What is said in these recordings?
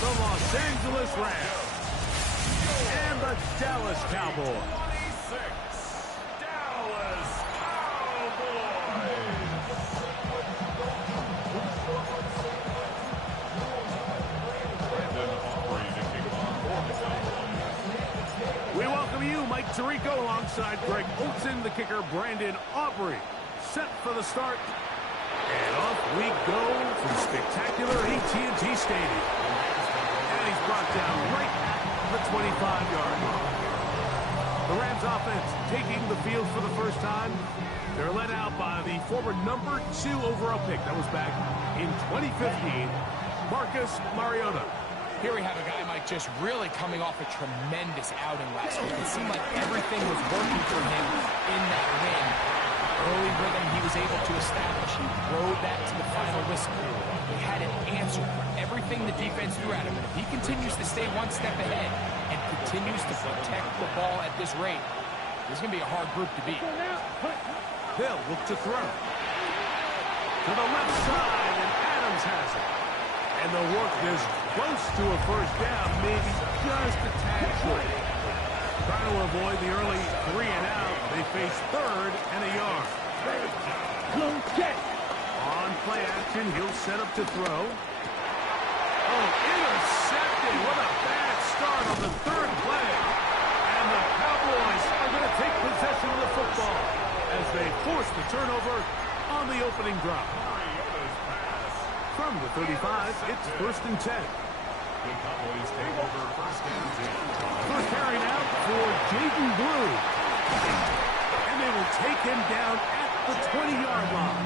the Los Angeles Rams and the Dallas Cowboys. 26, Dallas Cowboys. We welcome you, Mike Tirico, alongside Greg Olson, the kicker, Brandon Aubrey. Set for the start. And off we go from spectacular AT&T Stadium. And he's brought down right at the 25-yard line. The Rams offense taking the field for the first time. They're led out by the former number 2 overall pick. That was back in 2015, Marcus Mariota. Here we have a guy, Mike, just really coming off a tremendous outing last week. It seemed like everything was working for him in that win. Early rhythm he was able to establish. He rode that to the final whistle. He had an answer for everything the defense threw at him. And if he continues to stay one step ahead and continues to protect the ball at this rate, this is going to be a hard group to beat. Hill look to throw. To the left side, and Adams has it. And the work is close to a first down, maybe just a tad short. Trying to avoid the early 3 and out. They face 3rd and a yard. On play action, he'll set up to throw. Oh, intercepted. What a bad start on the 3rd play. And the Cowboys are going to take possession of the football as they force the turnover on the opening drive. From the 35, it's 1st and 10. The Cowboys take over 1st and 10. First carry out for Jaden Blue. And they will take him down at the 20-yard line.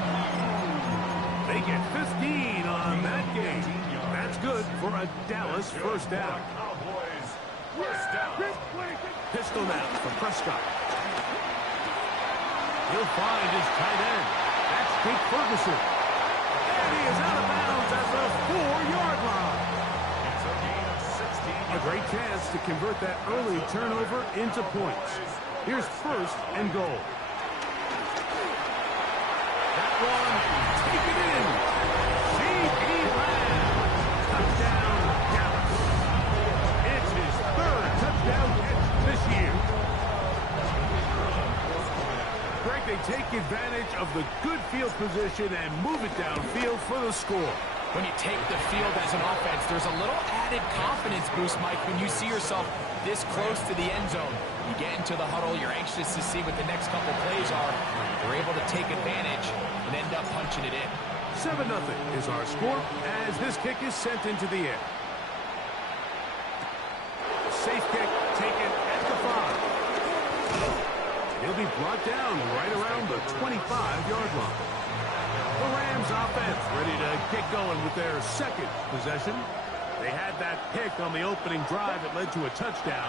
They get 15 on that game. That's good for a Dallas first down. Cowboys first down. Pistol now for Prescott. He'll find his tight end. That's Jake Ferguson. And he is out of bounds at the 4-yard line. It's a gain of 16. A great chance to convert that early turnover into points. Here's 1st and goal. That one, take it in. C.P. Lamb. Touchdown, Dallas. It's his 3rd touchdown catch this year. Greg, they take advantage of the good field position and move it downfield for the score. When you take the field as an offense, there's a little added confidence boost, Mike, when you see yourself this close to the end zone. You get into the huddle, you're anxious to see what the next couple plays are. You're able to take advantage and end up punching it in. 7-0 is our score as this kick is sent into the air. Safe kick taken at the 5. He'll be brought down right around the 25-yard line. The Rams offense ready to get going with their 2nd possession. They had that pick on the opening drive that led to a touchdown.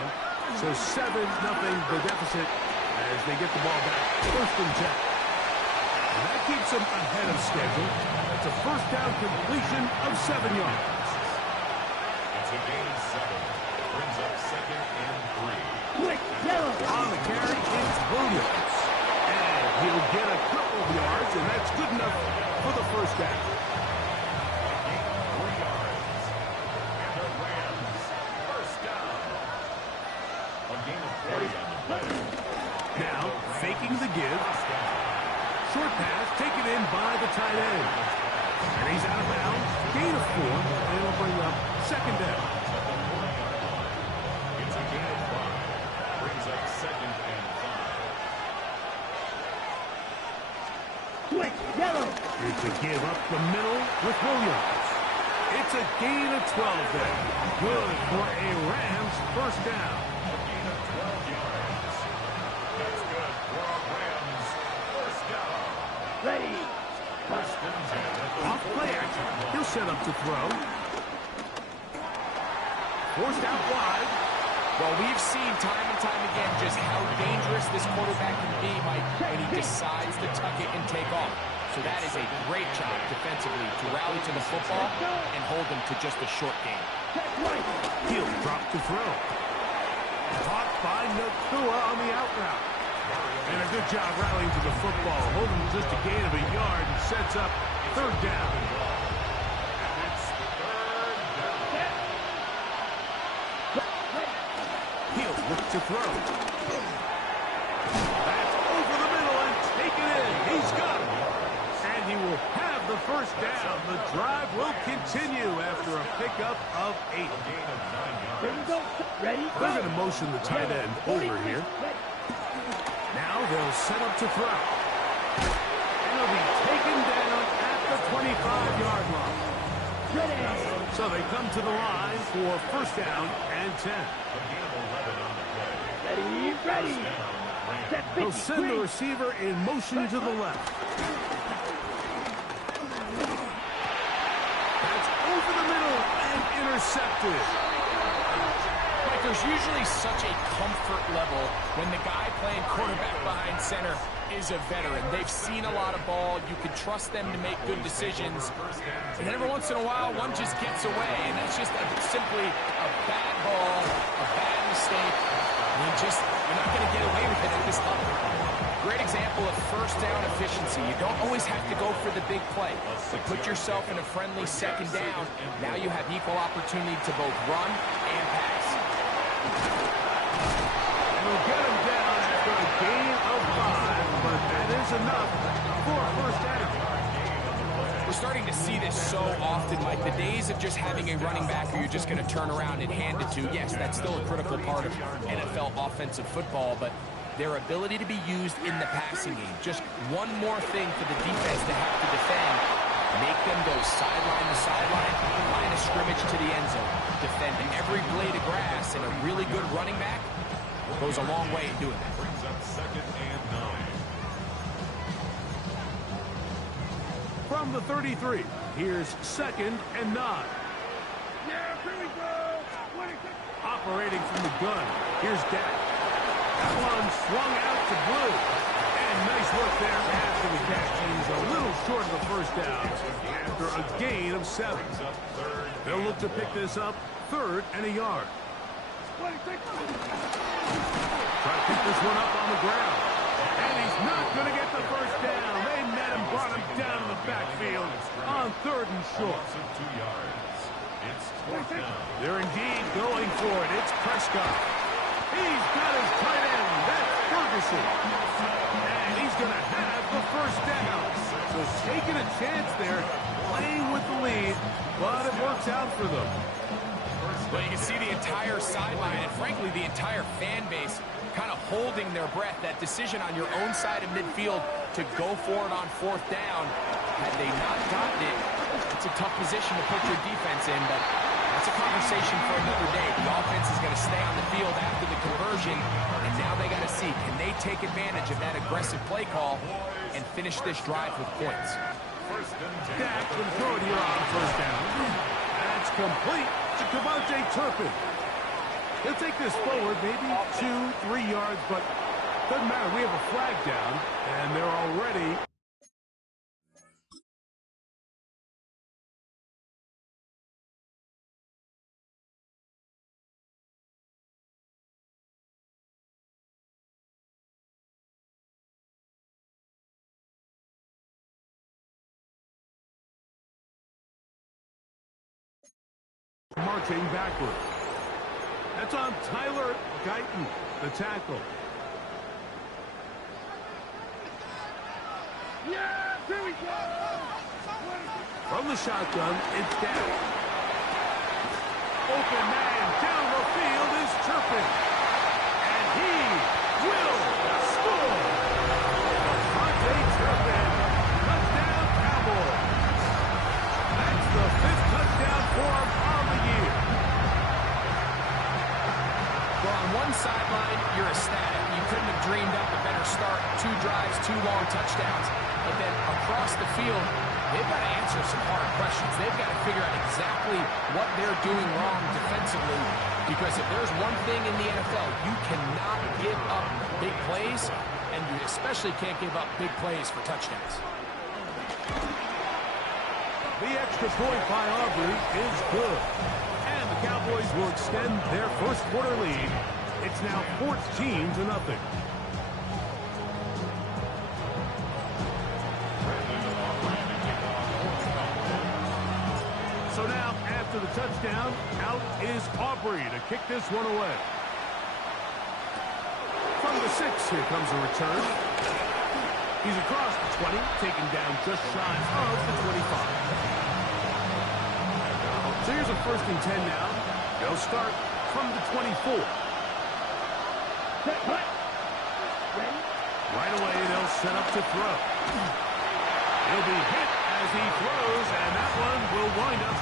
So 7-0 the deficit as they get the ball back. 1st and 10. And that keeps them ahead of schedule. It's a first down completion of 7 yards. It's a gain of 7. Brings up 2nd and 3. On the carry, it's Williams. And he'll get a couple of yards, and that's good enough for the first down. Gain of 3 yards. And the Rams first down. A gain of 40 on the play. Now, faking the give. Short pass taken in by the tight end. And he's out of bounds. Gain of 4, and it'll bring up 2nd down. It's a gain of 5. Brings up 2nd and 5. It's a give up the middle with Williams. It's a gain of 12 there. Good for a Rams first down. A gain of 12 yards. That's good for a Rams first down. Ready. 1st and 10. Off play action. He'll set up to throw. Forced out wide. Well, we've seen time and time again just how dangerous this quarterback can be, Mike, when he decides to tuck it and take off. So that is a great job defensively to rally to the football and hold them to just a short game. He'll drop to throw. Caught by Nakua on the out route. And a good job rallying to the football. Holding just a gain of a yard and sets up 3rd down. And it's 3rd down. look to throw. That's over the middle and taken in. He's got it. And he will have the first down. The drive will continue after a pickup of 8. Ready? They're going to motion the tight end over here. Now they'll set up to throw. And he'll be taken down at the 25-yard line. So they come to the line for first down and 10. Ready. They'll send the receiver in motion to the left. That's over the middle and intercepted. Like, there's usually such a comfort level when the guy playing quarterback behind center is a veteran. They've seen a lot of ball. You can trust them to make good decisions. And every once in a while, one just gets away, and that's just simply a bad ball, a bad mistake. You're not going to get away with it at this level. Great example of first down efficiency. You don't always have to go for the big play. But put yourself in a friendly second down. Now you have equal opportunity to both run and pass. And we'll get him down after a gain of 5, but that is enough for a first down. We're starting to see this so often, Mike. The days of just having a running back who you're just going to turn around and hand it to, yes, that's still a critical part of NFL offensive football, but their ability to be used in the passing game, just one more thing for the defense to have to defend, make them go sideline to sideline, line of scrimmage to the end zone, defend every blade of grass, and a really good running back goes a long way in doing that. Brings up second and 9. From the 33, here's second and 9. Operating from the gun, here's Dak. That one swung out to Blue. And nice work there after the catch. He's a little short of the first down after a gain of 7. They'll look to pick this up, 3rd and a yard. Try to pick this one up on the ground. And he's not going to get the first down. They met him, brought him down in the backfield on 3rd and short. 2 yards. It's 4th down. They're indeed going for it. It's Prescott. He's got his tight end. That's Ferguson. And he's going to have the first down. So taking a chance there, playing with the lead, but it works out for them. Well, you can see the entire sideline and, frankly, the entire fan base kind of holding their breath. That decision on your own side of midfield to go for it on 4th down, had they not gotten it, it's a tough position to put your defense in, but that's a conversation for another day. The offense is going to stay on the field after the conversion, and now they got to see, can they take advantage of that aggressive play call and finish this drive with points? Dak will throw it here on first down. That's complete to Cavante Turpin. He'll take this forward, maybe 2-3 yards, but doesn't matter. We have a flag down, and they're already... marching backward. That's on Tyler Guyton, the tackle. Yeah, here we go. From the shotgun, it's Dak. Open man down the field is Turpin. And he will score. Cavante Turpin. Touchdown Cowboys. That's the 5th touchdown for him on the year. Well, on one sideline, you're ecstatic. You couldn't have dreamed up a better start. 2 drives, 2 long touchdowns. But then across the field, they've got to answer some hard questions. They've got to figure out exactly what they're doing wrong defensively. Because if there's one thing in the NFL, you cannot give up big plays, and you especially can't give up big plays for touchdowns. The extra point by Aubrey is good. And the Cowboys will extend their first quarter lead. It's now 14-0. So now, after the touchdown, out is Aubrey to kick this one away. From the 6, here comes a return. He's across the 20, taken down just shy of the 25. So here's a 1st and 10 now. They'll start from the 24. Right away, they'll set up to throw. He'll be hit as he throws, and that one will wind up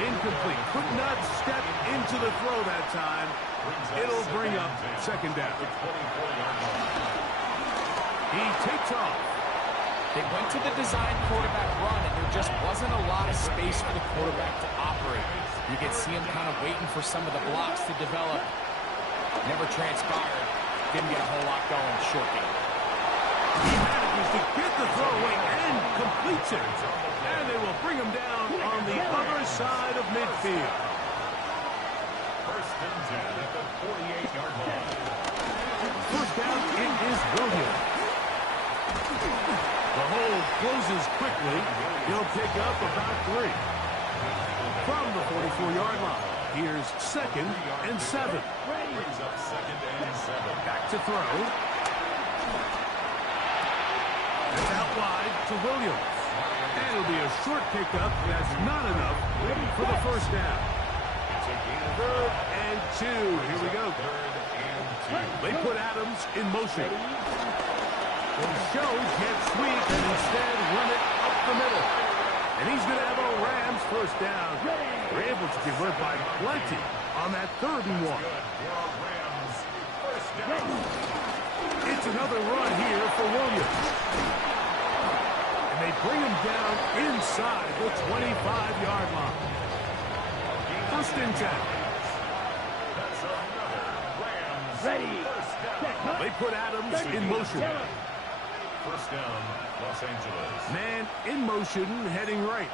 incomplete. Could not step into the throw that time. It'll bring up 2nd down. He takes off. They went to the design quarterback run, and there just wasn't a lot of space for the quarterback to operate. You could see him kind of waiting for some of the blocks to develop. Never transpired. Didn't get a whole lot going. Short game. He manages to get the throw away and completes it. And they will bring him down on the other side of midfield. 1st and 10 at the 48-yard line. 1st down, it is Williams. The hole closes quickly. He'll pick up about 3. From the 44-yard line, here's 2nd and 7. Brings up 2nd and 7. Back to throw. It's out wide to Williams. And it'll be a short pickup. That's not enough for the 1st down. It's a gain of 3rd and 2. Here we go. 3rd and 2. They put Adams in motion. They show jet sweep and instead run it up the middle. And he's going to have a Rams 1st down. They're able to convert by plenty on that 3rd and 1. Rams 1st down. It's another run here for Williams. And they bring him down inside the 25-yard line. 1st and 10. That's another Rams Ready. 1st down. They put Adams in motion. 1st down, Los Angeles. Man in motion, heading right.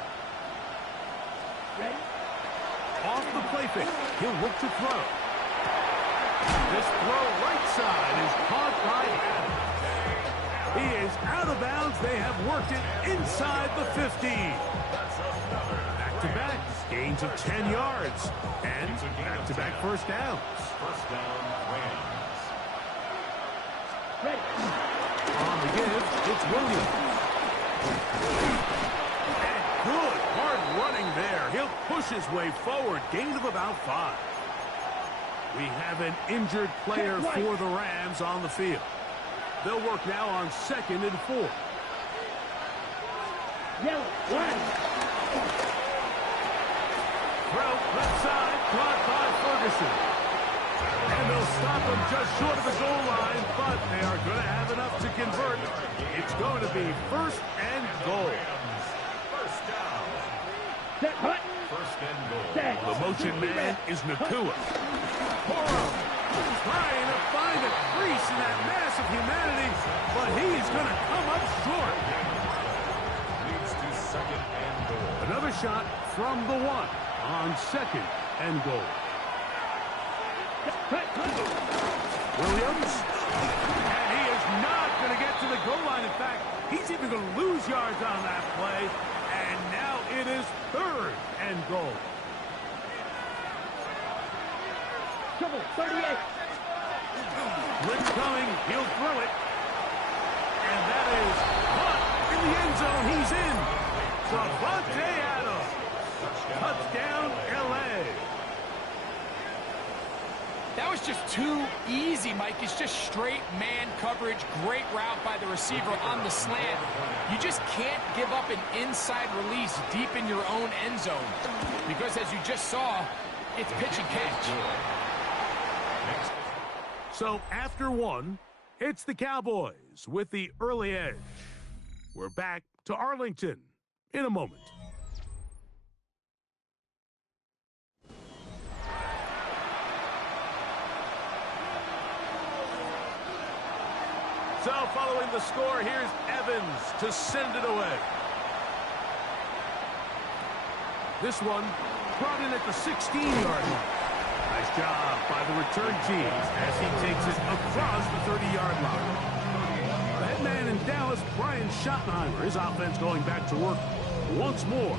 Off the play fake. He'll look to throw. This throw right side is caught by Adams. He is out of bounds. They have worked it inside the 15. Back-to-back gains of 10 yards. And back-to-back 1st downs. 1st down, Rams. On the give, it's Williams. And good hard running there. He'll push his way forward. Gain of about 5. We have an injured player for the Rams on the field. They'll work now on 2nd and 4. Throw left side, caught by Ferguson. And they'll stop him just short of the goal line, but they are going to have enough to convert. It's going to be 1st and goal. 1st down. 1st and goal. The motion man is Nakua. Trying to find a crease in that mass of humanity, but he's going to come up short. Leads to 2nd and goal. Another shot from the 1 on 2nd and goal. Williams, and he is not going to get to the goal line. In fact, he's even going to lose yards on that play, and now it is 3rd and goal. 38. Blitz coming, he'll throw it, and that is caught in the end zone. He's in. Davante Adams, touchdown, L.A. That was just too easy, Mike. It's just straight man coverage. Great route by the receiver on the slant. You just can't give up an inside release deep in your own end zone. Because as you just saw, it's pitch and catch. So after 1, it's the Cowboys with the early edge. We're back to Arlington in a moment. So following the score, here's Evans to send it away. This one brought in at the 16-yard line. Nice job by the return team as he takes it across the 30-yard line. The head man in Dallas, Brian Schottenheimer, his offense going back to work once more.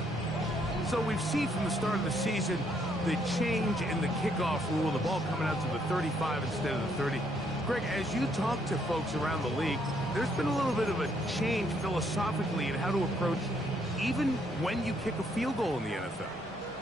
So we've seen from the start of the season the change in the kickoff rule, the ball coming out to the 35 instead of the 30. Greg, as you talk to folks around the league, there's been a little bit of a change philosophically in how to approach even when you kick a field goal in the NFL.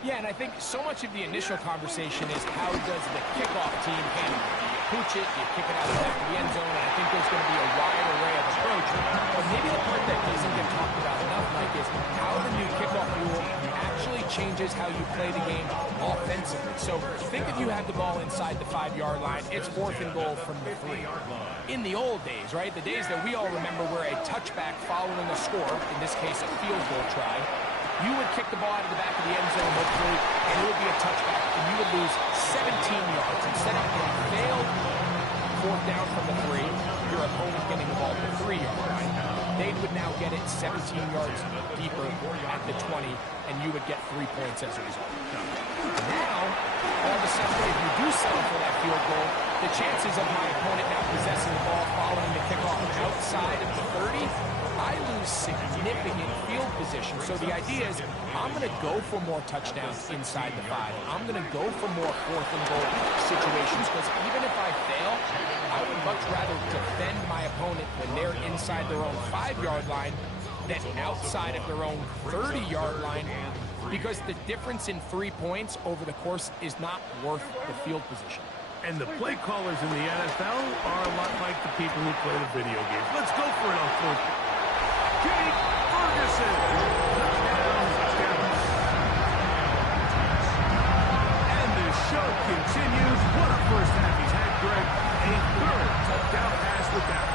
Yeah, and I think so much of the initial conversation is how does the kickoff team handle it? You pooch it, you kick it out of the back of the end zone, and I think there's going to be a wide array of approach. But maybe the part that doesn't get talked about enough, Mike, is how the new kickoff rule actually changes how you play the game offensively. So think if you have the ball inside the 5-yard line, it's 4th and goal from the 3. In the old days, right, the days that we all remember where a touchback following a score, in this case a field goal try, you would kick the ball out of the back of the end zone, hopefully, and it would be a touchback, and you would lose 17 yards. Instead of a failed 4th down from the 3, your opponent getting the ball at the 3-yard line. They would now get it 17 yards deeper at the 20, and you would get 3 points as a result. Now, all of a sudden, if you do settle for that field goal, the chances of my opponent now possessing the ball following the kickoff outside of the 30, I lose significant field position. So the idea is I'm going to go for more touchdowns inside the 5. I'm going to go for more 4th and goal situations because even if I fail, I would much rather defend my opponent when they're inside their own 5-yard line than outside of their own 30-yard line because the difference in 3 points over the course is not worth the field position. And the play callers in the NFL are a lot like the people who play the video games. Let's go for it on 4th. Jake Ferguson. Touchdown. And the show continues. What a first half he's had, Greg. A 3rd touchdown pass with that.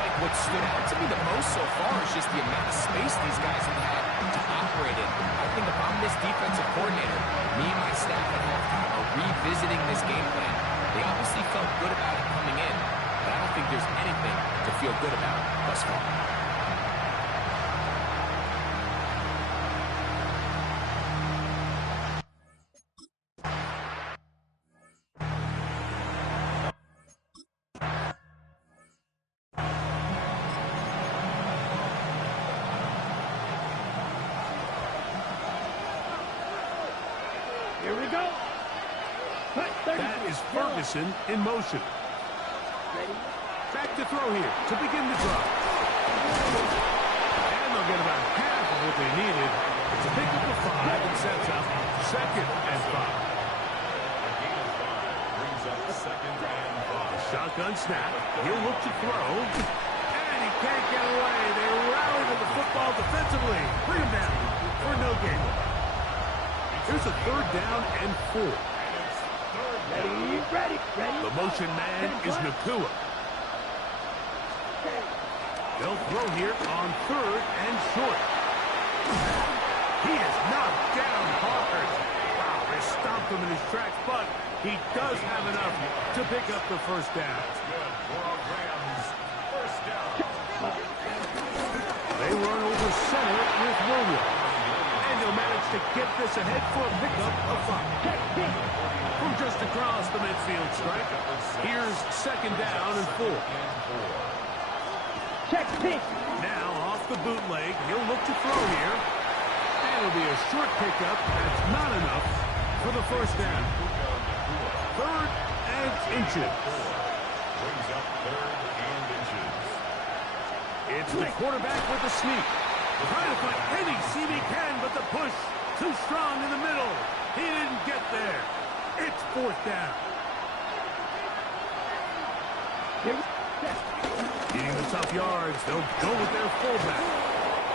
Mike, what stood out to me the most so far is just the amount of space these guys have had to operate in. I think if I'm this defensive coordinator, me and my staff at halftime are revisiting this game plan. They obviously felt good about it coming in, but I don't think there's anything to feel good about thus far. Here we go. That is Ferguson in motion. Ready? Back to throw here to begin the drive. And they'll get about half of what they needed to pick up the 5 and sets up 2nd and 5. Brings up 2nd and 5. Shotgun snap. He'll look to throw. And he can't get away. They rally to the football defensively. Bring him down for no gain. Here's a 3rd down and 4. Ready. The motion man is Nakua. They'll throw here on 3rd and short. He is knocked down hard. Wow, they stomped him in his tracks, but he does have enough to pick up the 1st down. Good for a Rams. 1st down. They run over center with Williams. And they'll manage to get this ahead for a pickup of 5. From just across the midfield stripe. Here's 2nd down and 4. Check pitch. Now off the bootleg, he'll look to throw here. And it'll be a short pickup. That's not enough for the 1st down. 3rd and inches. Brings up 3rd and inches. It's the quarterback with the sneak. Trying to find any seam he can, but the push too strong in the middle. He didn't get there. It's 4th down. Getting the tough yards, they'll go with their fullback.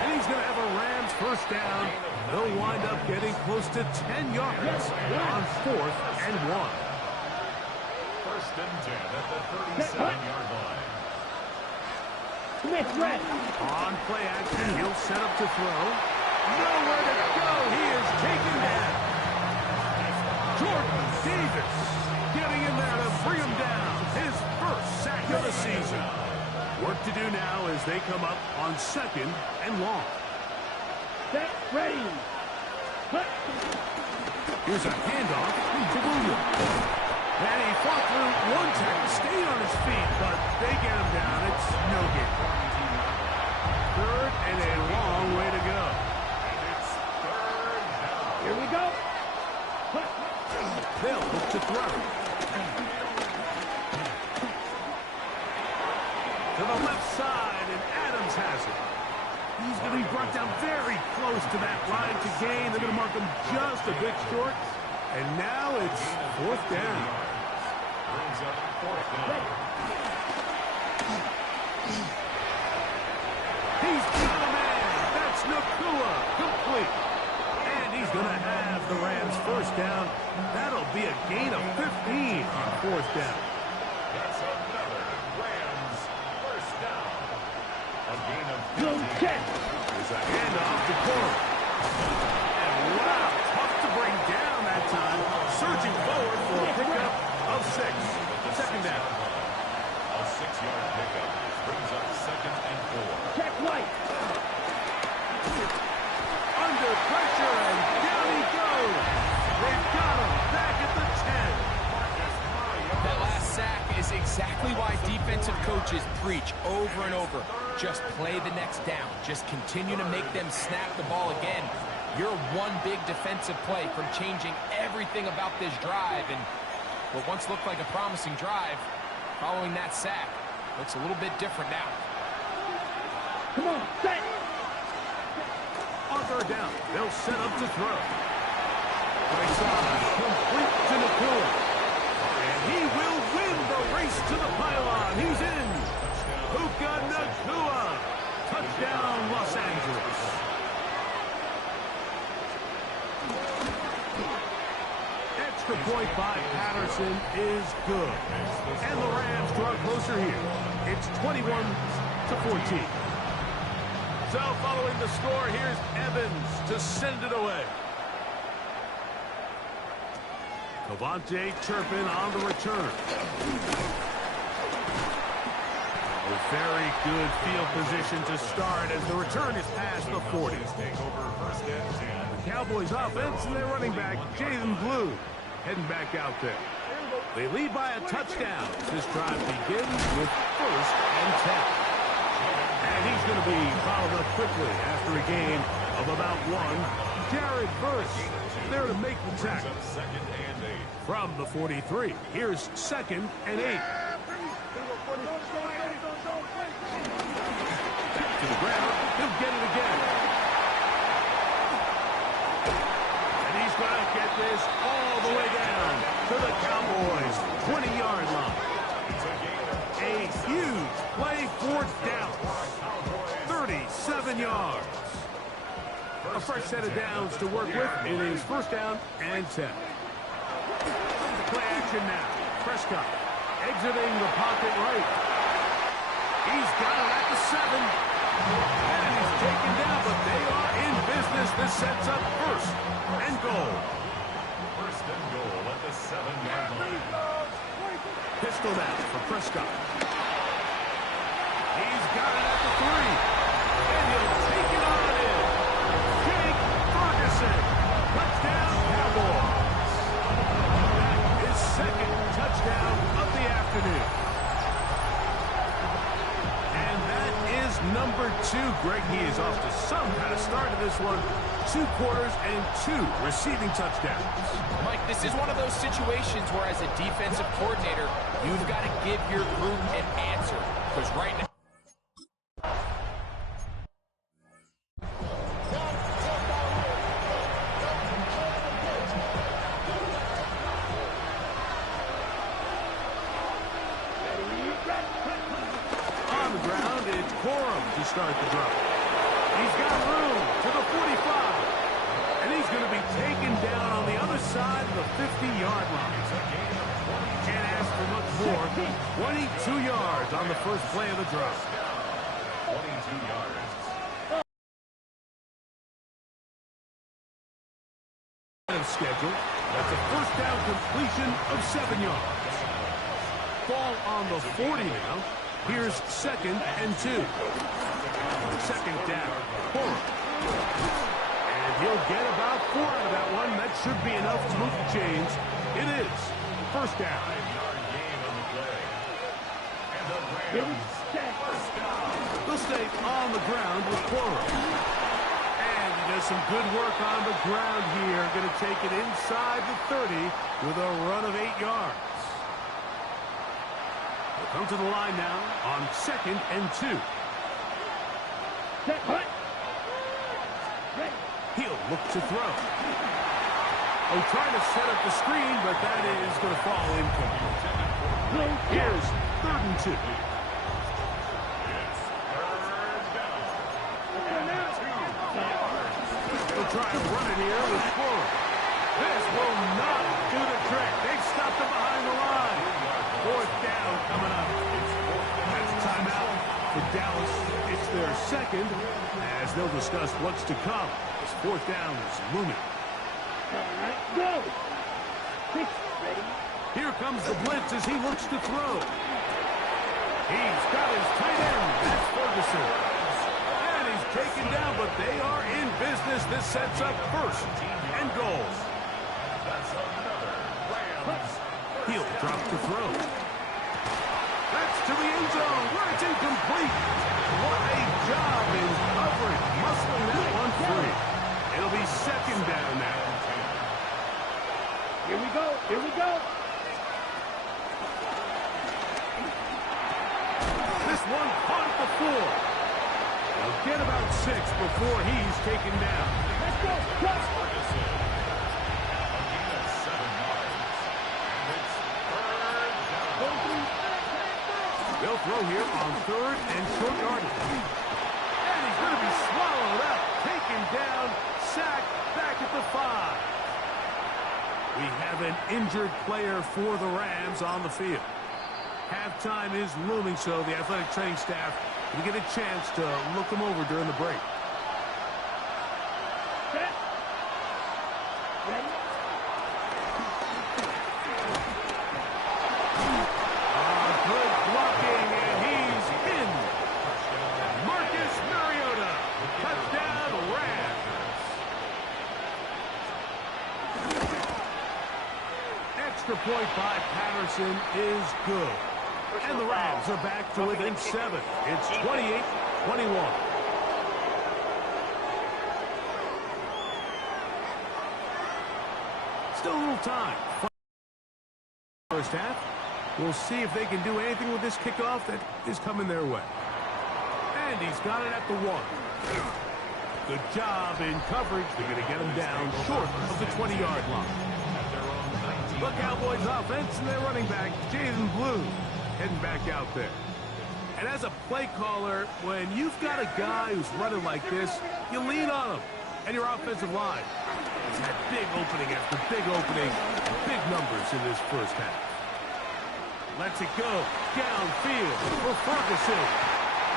And he's going to have a Rams 1st down. They'll wind up getting close to 10 yards on 4th and 1. 1st and 10 at the 37-yard line. Smith ready. On play action, he'll set up to throw. Nowhere to go. He is taken down. Jordan Davis getting in there to bring him down. His 1st sack of the season. Work to do now as they come up on 2nd and long. Set. Ready. Here's a handoff to Williams. And he fought through one tackle, stayed on his feet, but they get him down. It's no gain. 3rd and a long way to go. It's 3rd down. Here we go. They'll look to throw. left side, and Adams has it. He's going to be brought down very close to that line to gain. They're going to mark him just a bit short. And now it's fourth down. Brings up fourth down. He's got a man. That's Nakua. Complete. And he's going to have the Rams first down. That'll be a gain of 15 on fourth down. That's another Rams first down. A gain of Go 15. check. There's a handoff to Cora. And wow, tough to bring down that time. Surging forward for a pickup of 6. Second down. A 6-yard pickup brings up second and 4. Check right. Under pressure, and down he goes. They've got him back at the 10. That last sack is exactly why defensive coaches preach over and over. Just play the next down. Just continue to make them snap the ball again. You're one big defensive play from changing everything about this drive. And what once looked like a promising drive, following that sack, looks a little bit different now. Come on, set. On third down, they'll set up to throw. Right side, complete to Nakua. And he will win the race to the pylon. He's in. Puka Nakua. Touchdown, Los Angeles. Extra point by Patterson is good. And the Rams draw closer here. It's 21-14. So following the score, here's Evans to send it away. Cavante Turpin on the return. A very good field position to start as the return is past the 40. The Cowboys offense and their running back, Jaden Blue, heading back out there. They lead by a touchdown. This drive begins with first and 10. And he's going to be followed up quickly after a gain of about 1. Jared Verse there to make the tackle. Second and 8. From the 43, here's second and 8. To the ground, he'll get it again. And he's going to get this all the way down to the Cowboys' 20-yard line. A huge play for Dallas. 37 yards. A fresh set of downs to work with. It is first down and 10. Play action now. Prescott exiting the pocket right. He's got it at the 7. And he's taken down, but they are in business. This sets up first and goal. First and goal at the 7-yard line. Pistol down for Prescott. He's got it at the 3. And he'll take it on in. Jake Ferguson. Touchdown, Cowboys. His second touchdown of the afternoon. And that is number 2. Greg, he is off to some kind of start to this one. 2 quarters and 2 receiving touchdowns. Mike, this is one of those situations where as a defensive coordinator, you've got to give your group an answer. Because right now, start the drive. He's got room to the 45. And he's going to be taken down on the other side of the 50-yard line. Can't ask for much more. 22 yards on the first play of the drive. 22 yards. Schedule. That's a first down completion of 7 yards. Ball on the 40 now. Here's second and 2. Second down. And he'll get about 4 out of that one. That should be enough to move the chains. It is first down. 5-yard gain on the play. And the Rams first down. They'll stay on the ground with Cora. And he does some good work on the ground here. Going to take it inside the 30 with a run of 8 yards. They'll come to the line now on 2nd and 2. Set. Hut. Ready. He'll look to throw. Oh, trying to set up the screen, but that is going to fall incomplete. Here's 3rd and 2. They'll try to run it here with Fuller. This will not do the trick. They've stopped it behind the line. 4th down coming up. That's a timeout for Dallas. It's their 2nd, as they'll discuss what's to come. This 4th down is looming. All right, go. 6. Ready. Here comes the blitz as he looks to throw. He's got his tight end. That's Ferguson. And he's taken down, but they are in business. This sets up 1st and goal. He'll drop the throw. That's to the end zone where it's incomplete. What a job in coverage, muscling that one free. It'll be 2nd down now. Here we go. Here we go. This one caught at the 4. They'll get about 6 before he's taken down. Let's go. Go. They'll throw here on 3rd and short yardage. And he's going to be swallowed up, taken down, sacked back at the 5. We have an injured player for the Rams on the field. Halftime is looming, so the athletic training staff will get a chance to look him over during the break. Set. Ready. Good blocking, and he's in. Marcus Mariota, touchdown Rams. Extra point by Patterson is good. And the Rams are back to within 7. It's 28-21. Still a little time. First half. We'll see if they can do anything with this kickoff that is coming their way. And he's got it at the 1. Good job in coverage. They're going to get him down short of the 20-yard line. The Cowboys offense and their running back, Jaden Blue, heading back out there. And as a play caller, when you've got a guy who's running like this, you lean on him. And your offensive line has had big opening after big opening, big numbers in this first half. Lets it go downfield for Ferguson.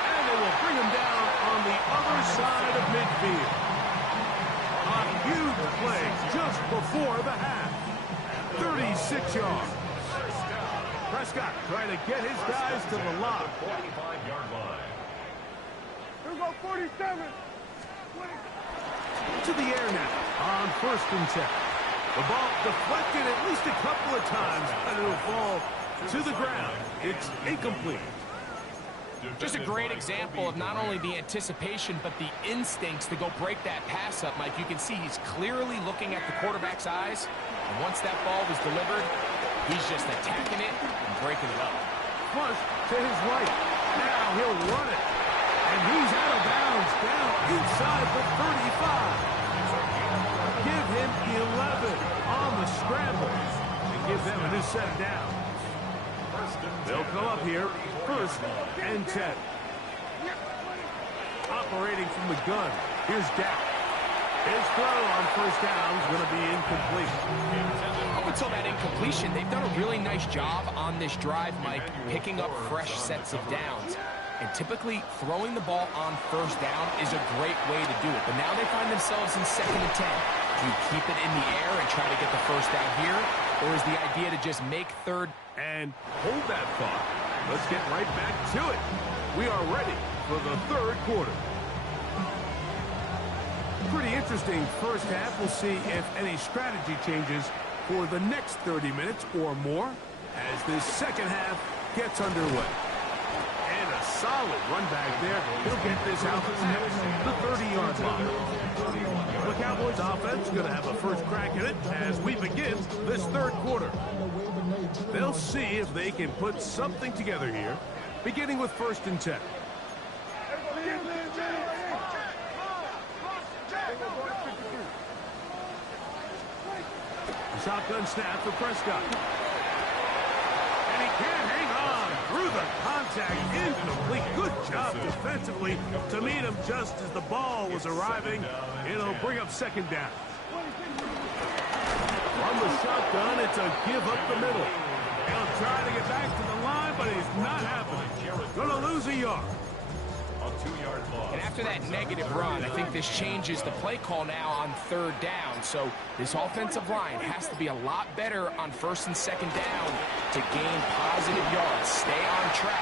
And they will bring him down on the other side of midfield. A huge play just before the half. 36 yards. Prescott trying to get his guys to the line. 45-yard line. Here we go. 47. To the air now on 1st and 10. The ball deflected at least a couple of times, but it'll fall to the ground. It's incomplete. Just a great example of not only the anticipation, but the instincts to go break that pass up, Mike. You can see he's clearly looking at the quarterback's eyes. And once that ball was delivered, he's just attacking it and breaking it up. Flush to his right. Now he'll run it. And he's out of bounds down inside the 35. Give him 11 on the scramble and give them a new set of downs. They'll come up here, 1st and 10. Operating from the gun, here's Dak. His throw on 1st down is going to be incomplete. Up until that incompletion, they've done a really nice job on this drive, Mike, picking up fresh sets of downs. And typically, throwing the ball on 1st down is a great way to do it. But now they find themselves in 2nd and 10. Do you keep it in the air and try to get the 1st down here? Or is the idea to just make 3rd? And hold that thought. Let's get right back to it. We are ready for the 3rd quarter. Pretty interesting first half. We'll see if any strategy changes for the next 30 minutes or more as this 2nd half gets underway. And a solid run back there. He'll get this out at the 30-yard line. The Cowboys offense going to have a first crack at it as we begin this third quarter. They'll see if they can put something together here, beginning with 1st and 10. Shotgun snap for Prescott. And he can't hang on through the contact. Incomplete. Good job defensively to meet him just as the ball was arriving. It'll bring up 2nd down. On the shotgun, it's a give up the middle. He'll try to get back to the line, but it's not happening. Gonna lose a yard. And after that negative run, I think this changes the play call now on 3rd down. So this offensive line has to be a lot better on 1st and 2nd down to gain positive yards. Stay on track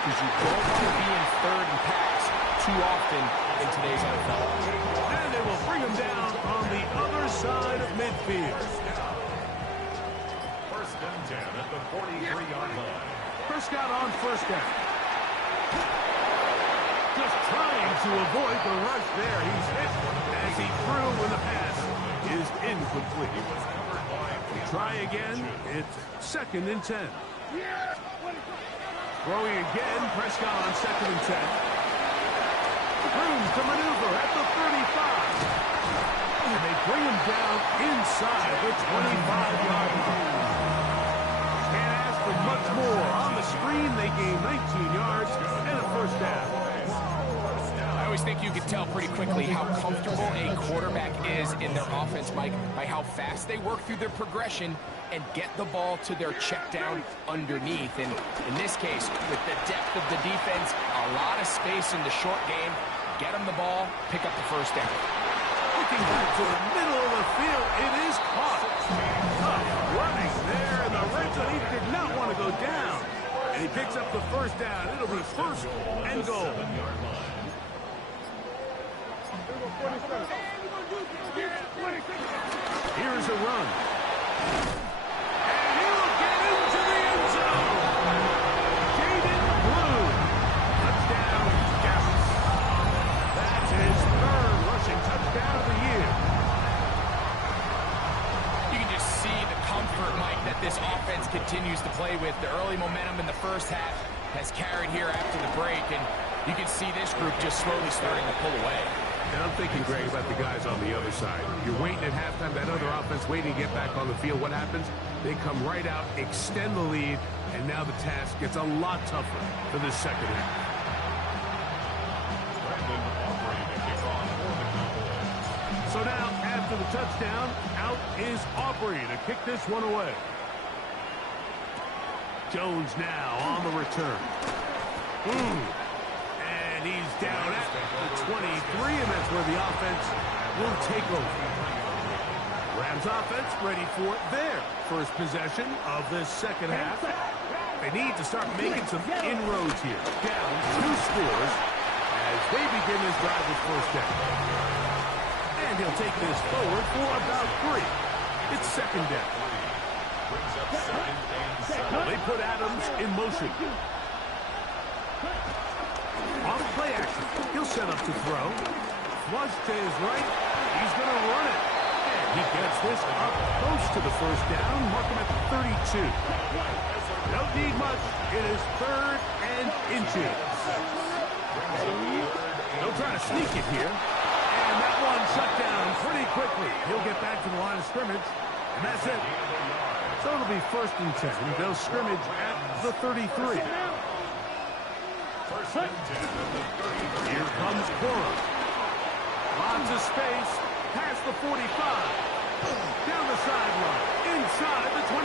because you don't want to be in 3rd and pass too often in today's NFL. And it will bring him down on the other side of midfield. 1st and 10 at the 43-yard line. Prescott on 1st down. Just trying to avoid the rush there. He's hit as he threw when the pass is incomplete. Try again. It's 2nd and 10. Throwing again. Prescott on 2nd and 10. Room to maneuver at the 35. And they bring him down inside the 25-yard line. Can't ask for much more. On the screen, they gain 19 yards and a 1st down. I always think you can tell pretty quickly how comfortable a quarterback is in their offense, Mike, by how fast they work through their progression and get the ball to their check down underneath. And in this case, with the depth of the defense, a lot of space in the short game, get them the ball, pick up the 1st down. Looking back to the middle of the field, it is caught. Tough running there in the red zone. He did not want to go down. And he picks up the 1st down. It'll be 1st and goal. Here's a run. And he'll get into the end zone. Jaden Blue. Touchdown, Dallas. That's his 3rd rushing touchdown of the year. You can just see the comfort, Mike, that this offense continues to play with. The early momentum in the 1st half has carried here after the break, and you can see this group just slowly starting to pull away. And I'm thinking, Greg, about the guys on the other side. You're waiting at halftime, that other offense waiting to get back on the field. What happens? They come right out, extend the lead, and now the task gets a lot tougher for the 2nd half. So now, after the touchdown, out is Aubrey to kick this one away. Jones now on the return. And he's down at the 23, and that's where the offense will take over. Rams offense ready for their 1st possession of this 2nd half. They need to start making some inroads here. Down 2 scores as they begin this drive with 1st down. And he'll take this forward for about 3. It's 2nd down. They put Adams in motion. Off play action. He'll set up to throw. Flush to his right. He's going to run it. And he gets this up close to the 1st down. Mark him at the 32. Don't need much. It is 3rd and inches. They'll try to sneak it here. And that one shut down pretty quickly. He'll get back to the line of scrimmage. And that's it. So it'll be 1st and 10. They'll scrimmage at the 33. Here comes Cora. Lots of space. Past the 45. Down the sideline. Inside the 25.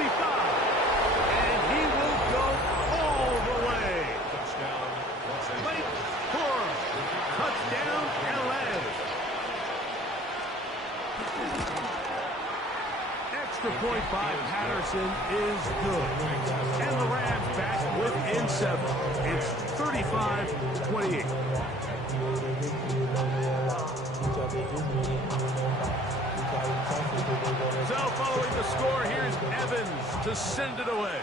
And he will go all the way. Blake Cora. Touchdown, LA. Extra point by Patterson is good. And the Rams back within 7. It's 35-28. So following the score, here's Evans to send it away.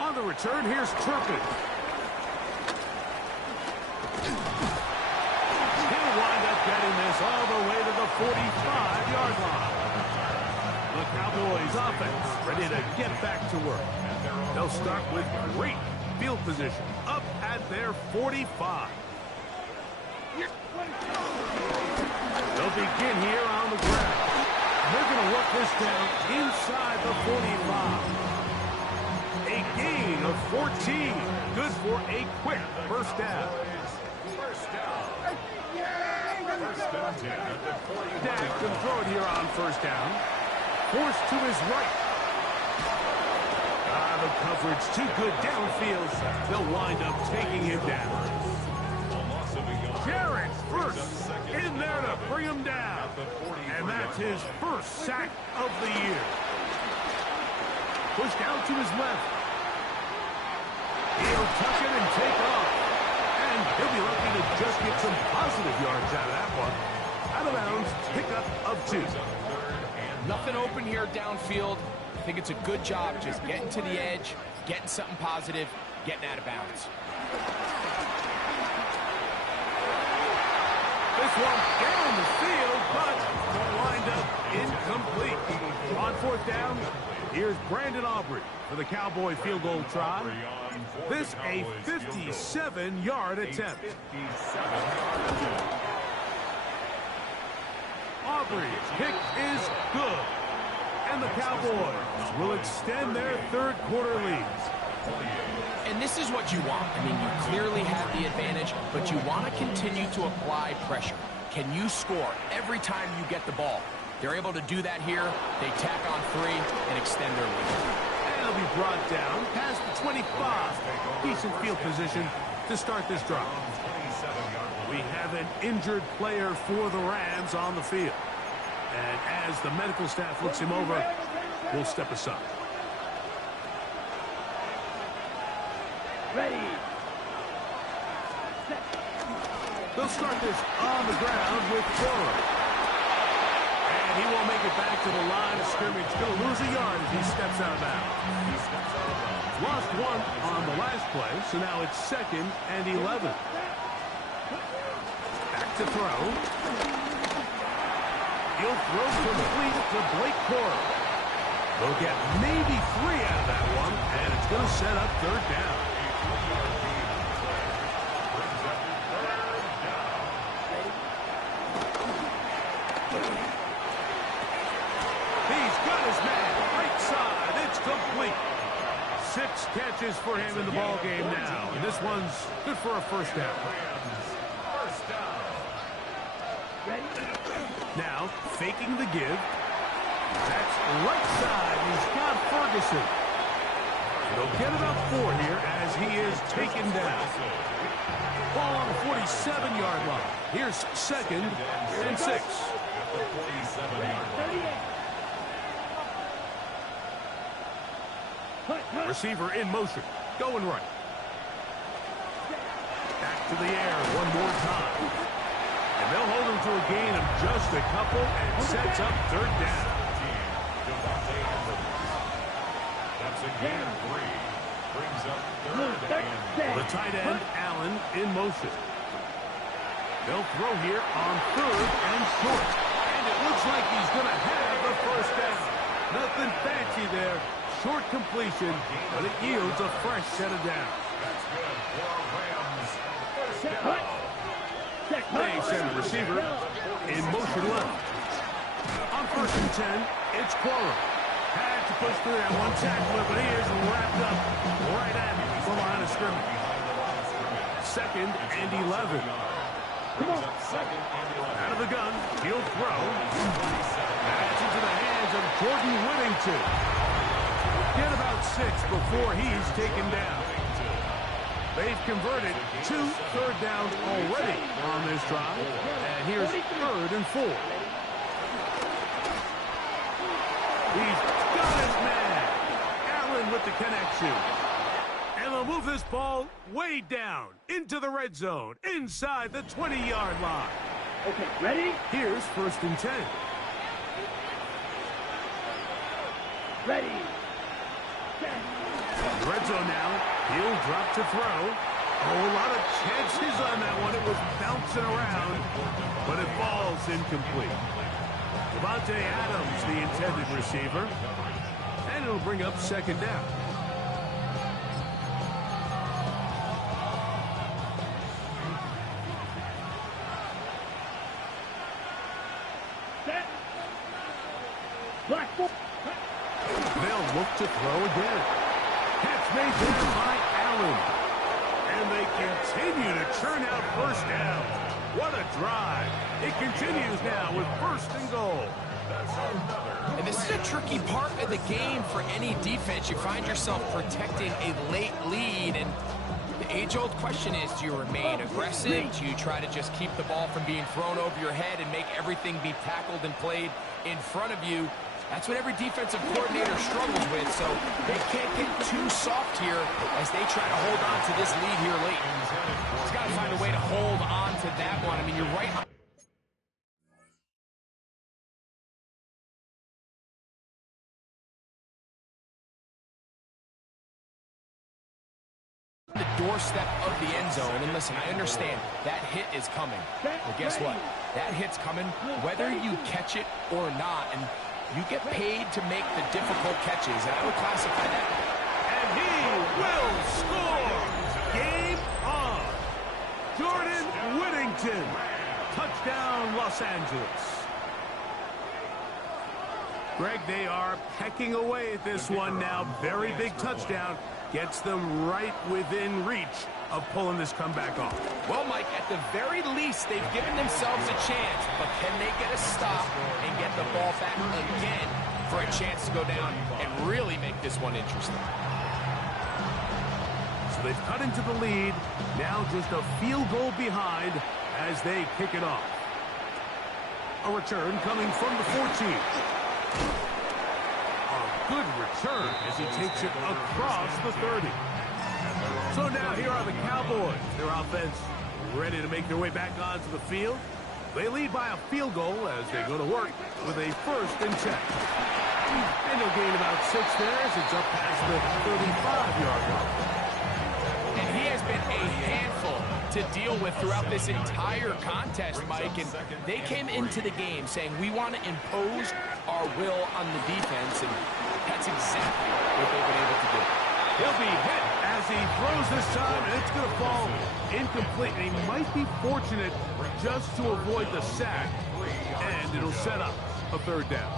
On the return, here's Turpin. He'll wind this all the way to the 45-yard line. The Cowboys offense ready to get back to work. They'll start with great field position up at their 45. They'll begin here on the ground. They're going to work this down inside the 45. A gain of 14. Good for a quick first down. Dak can throw it here on first down. Forced to his right. The coverage too good downfield. They'll wind up taking him down. Jared first in there to bring him down. And that's his first sack of the year. Pushed out to his left. He'll tuck it and take off. And he'll be lucky to just get some positive yards out of that one. Out of bounds, pickup of 2. Nothing open here downfield. I think it's a good job just getting to the edge, getting something positive, getting out of bounds. This one down the field, but will wind up incomplete. On fourth down, here's Brandon Aubrey for the Cowboy field goal try. This a 57-yard attempt. Aubrey's kick is good. And the Cowboys will extend their third quarter lead. And this is what you want. I mean, you clearly have the advantage, but you want to continue to apply pressure. Can you score every time you get the ball? They're able to do that here. They tack on 3 and extend their lead. And it'll be brought down past the 25. Decent field position to start this drive. We have an injured player for the Rams on the field. And as the medical staff looks him over, we'll step aside. Ready. They'll start this on the ground with Cora. And he won't make it back to the line of scrimmage. Going to lose a yard as he steps out of bounds. Lost 1 on the last play, so now it's 2nd and 11. Back to throw. He'll throw complete to Blake Cora. They'll get maybe 3 out of that one, and it's going to set up third down. He's got his man right side. It's complete. 6 catches for him in the ball game now, and this one's good for a first down. Now, faking the give. That's right side. He's got Ferguson. They'll get about 4 here as he is taken down. Ball on the 47-yard line. Here's 2nd and 6. Receiver in motion. Going right. Back to the air one more time. And they'll hold him to a gain of just a couple and sets up third down. That's a gain of 3. Brings up third and 1. The tight end, Allen, in motion. They'll throw here on 3rd and short. And it looks like he's going to have the first down. Nothing fancy there. Short completion, but it yields a fresh set of downs. That's good for Rams. First down. They send the receiver in motion left. On 1st and 10, it's Cora. Had to push through that one tackler, but he is wrapped up right at him from behind the scrimmage. 2nd and 11. Out of the gun, he'll throw. That's into the hands of Jordan Whittington. Get about 6 before he's taken down. They've converted 2 third downs already on this drive. And here's 3rd and 4. He's got his man. Allen with the connection. And they'll move this ball way down into the red zone, inside the 20-yard line. Okay, ready? Here's 1st and 10. Ready. The red zone now. He'll drop to throw. Oh, a lot of chances on that one. It was bouncing around, but it falls incomplete. Devontae Adams, the intended receiver, and it'll bring up second down. Set. Black ball. They'll look to throw again. Catch made there by Allen. And they continue to churn out first down. What a drive. It continues now with first and goal. And this is a tricky part of the game for any defense. You find yourself protecting a late lead, and the age-old question is, do you remain aggressive? Do you try to just keep the ball from being thrown over your head and make everything be tackled and played in front of you? That's what every defensive coordinator struggles with, so they can't get too soft here as they try to hold on to this lead here late. He's got to find a way to hold on to that one. I mean, you're right on the doorstep of the end zone. And listen, I understand that hit is coming. But guess what? That hit's coming whether you catch it or not. And you get paid to make the difficult catches, and I would classify that. And he will score! Game on! Jordan Whittington. Touchdown, Los Angeles. Greg, they are pecking away at this one now. Very big touchdown. Gets them right within reach of pulling this comeback off. Well, Mike, at the very least, they've given themselves a chance, but can they get a stop and get the ball back again for a chance to go down and really make this one interesting? So they've cut into the lead, now just a field goal behind as they kick it off. A return coming from the 14. A good return as he takes it across the 30. So now here are the Cowboys. Their offense ready to make their way back onto the field. They lead by a field goal as they go to work with a 1st and 10. And they'll gain about 6 there as it's up past the 35-yard line. And he has been a handful to deal with throughout this entire contest, Mike. And they came into the game saying, we want to impose our will on the defense, and that's exactly what they've been able to do. He'll be hit as he throws this time, and it's going to fall incomplete. And he might be fortunate just to avoid the sack, and it'll set up a 3rd down.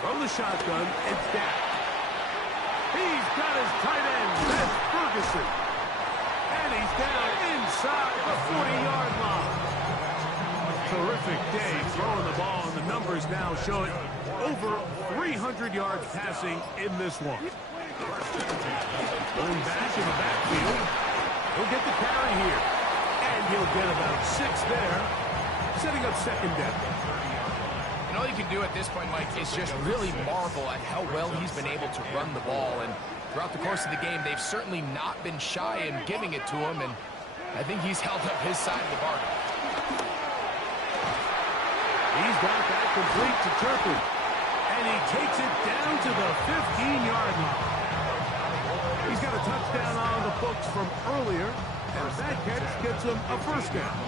From the shotgun, it's Dak. He's got his tight end, that's Ferguson. And he's down inside the 40-yard line. Terrific day throwing the ball, and the numbers now show it over 300 yards passing in this one. Going back in the backfield. He'll get the carry here. And he'll get about 6 there, setting up second down. And all you can do at this point, Mike, is just really marvel at how well he's been able to run the ball. And throughout the course of the game, they've certainly not been shy in giving it to him, and I think he's held up his side of the bargain. He's got that complete to Turpin, and he takes it down to the 15-yard line. He's got a touchdown on the books from earlier, and that catch gets him a 1st down.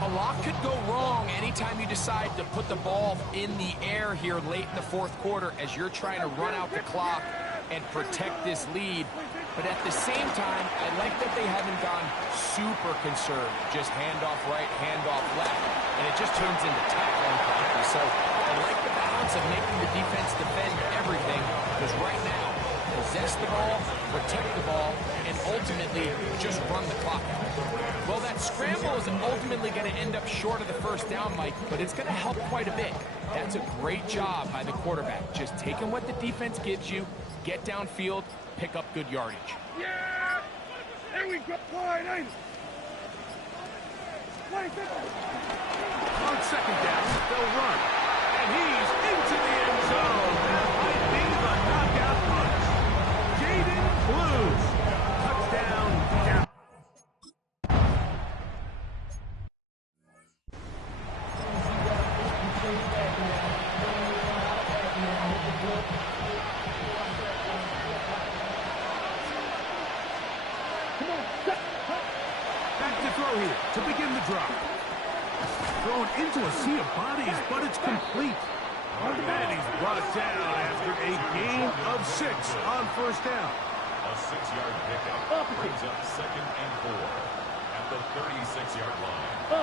A lot could go wrong anytime you decide to put the ball in the air here late in the 4th quarter as you're trying to run out the clock and protect this lead. But at the same time, I like that they haven't gone super conservative. Just handoff right, handoff left, and it just turns into tackling practice. So I like the balance of making the defense defend everything, because right now, possess the ball, protect the ball, and ultimately just run the clock out. Well, that scramble is ultimately going to end up short of the 1st down, Mike, but it's going to help quite a bit. That's a great job by the quarterback, just taking what the defense gives you, get downfield, pick up good yardage. Yeah! There we go. Wide, ain't it? On second down, they'll run. And he's into the end zone. That might be the knockout punch. Jaden Blues. Touchdown, Carolina. Back to throw here to begin the drop. Thrown into a sea of bodies, but it's complete. And he's brought down after a gain of 6 on first down. A 6-yard pickup brings up 2nd and 4 at the 36-yard line. A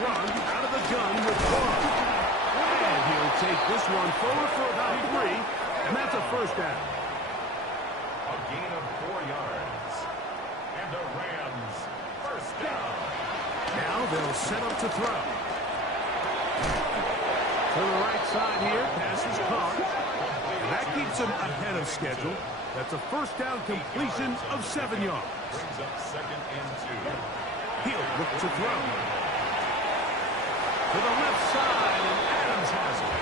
run out of the gun with Cobb. And he'll take this one forward for about 3, and that's a first down. A gain of 4 yards. And the Rams first down. Now they'll set up to throw. To the right side here, pass is caught. And that keeps him ahead of schedule. That's a first down completion of 7 yards. Brings up 2nd and 2. He'll look to throw. To the left side, and Adams has it.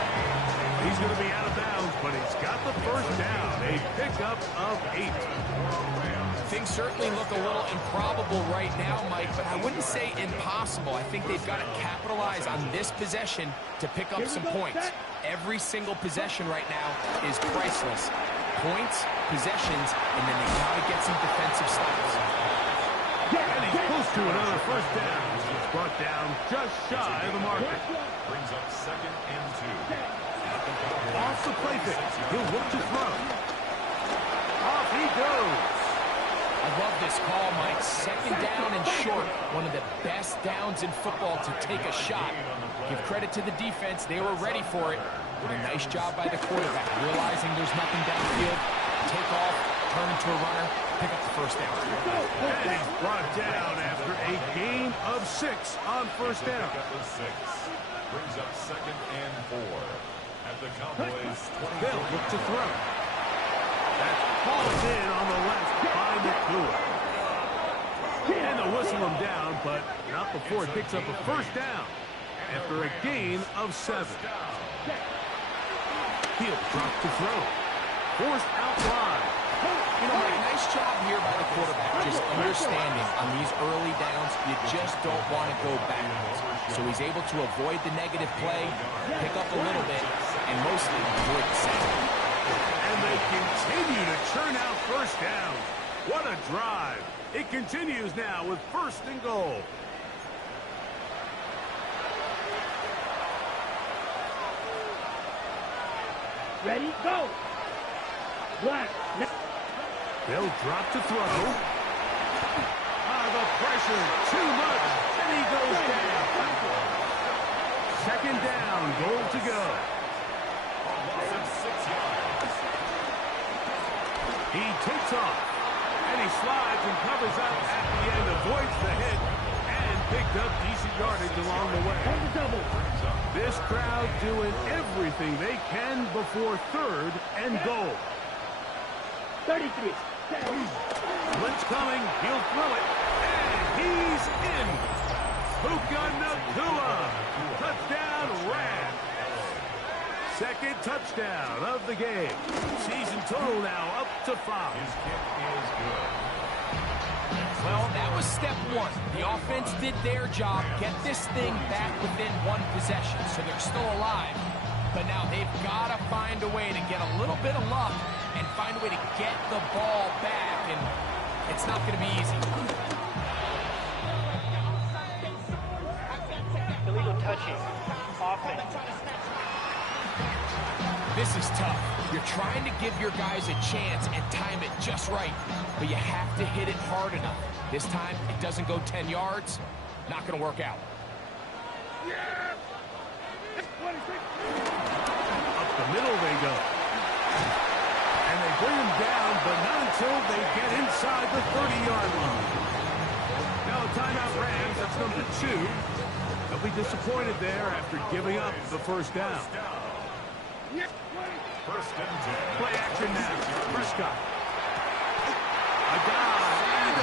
He's going to be out of bounds, but he's got the first down. A pickup of 8. Things certainly look a little improbable right now, Mike, but I wouldn't say impossible. I think they've got to capitalize on this possession to pick up some points. Every single possession right now is priceless. Points, possessions, and then they got to get some defensive stops. And he's close to another first down. He's brought down just shy of the marker. Brings up 2nd and 2. Off the play fake. He'll look to throw. Off he goes. I love this call, Mike. 2nd down and short. One of the best downs in football to take a shot. Give credit to the defense. They were ready for it. But a nice job by the quarterback, realizing there's nothing downfield. Take off, turn into a runner, pick up the first down. And he's brought down after a gain of 6 on first down. Brings up 2nd and 4 at the Cowboys 20. They'll look to throw. That falls in on the left by McClure. And they'll whistle him down, but not before it picks up a first down after a gain of 7. He'll drop to throw. Forced out wide. You know, Mike, nice job here by the quarterback, just understanding on these early downs, you just don't want to go backwards. So he's able to avoid the negative play, pick up a little bit, and mostly avoid the sack. And they continue to churn out first down. What a drive. It continues now with 1st and goal. Ready, go! Black. They'll drop to throw. The pressure, too much, and he goes down. 2nd down, goal to go. He takes off, and he slides and covers up at the end, avoids the hit, and picked up decent yardage along the way. This crowd doing everything they can before 3rd and goal. 33. Blitz coming, he'll throw it, and he's in. Puka Nacua, touchdown Rams. 2nd touchdown of the game. Season total now up to 5. His kick is good. Well, that was step 1. The offense did their job, get this thing back within 1 possession, so they're still alive. But now they've got to find a way to get a little bit of luck and find a way to get the ball back, and it's not going to be easy. Illegal touching. Offense. This is tough. You're trying to give your guys a chance and time it just right, but you have to hit it hard enough. This time, it doesn't go 10 yards. Not going to work out. Up the middle they go. And they bring him down, but not until they get inside the 30-yard line. Now a timeout Rams, that's number 2. They'll be disappointed there after giving up the first down. 1st and 10. Play action now. Prescott. A dive and a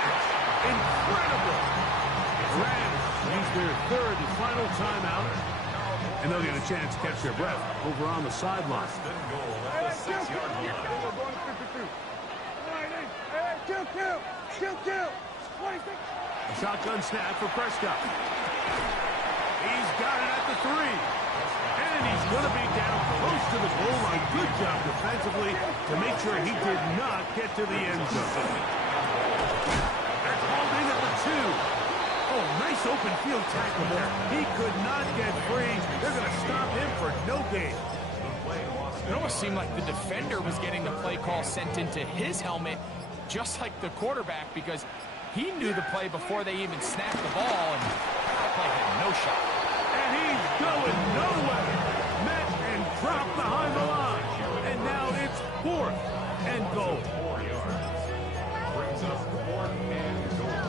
catch. Incredible. Rams use their 3rd and final timeout, and they'll get a chance to catch their breath over on the sideline. 1st and goal at the 6-yard line. Kill. 26. A shotgun snap for Prescott. He's got it at the 3. And And he's going to be down close to the goal line. Good job defensively to make sure he did not get to the end zone. That's hauled in at the 2. Oh, nice open field tackle there. He could not get free. They're going to stop him for no gain. It almost seemed like the defender was getting the play call sent into his helmet, just like the quarterback, because he knew the play before they even snapped the ball, and that play had no shot. And he's going nowhere. Met and dropped behind the line. And now it's 4th and goal. 4 yards. Brings up 4th and goal.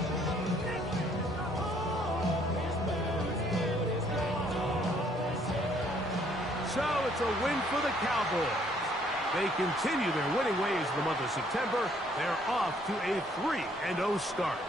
So it's a win for the Cowboys. They continue their winning ways in the month of September. They're off to a 3-0 start.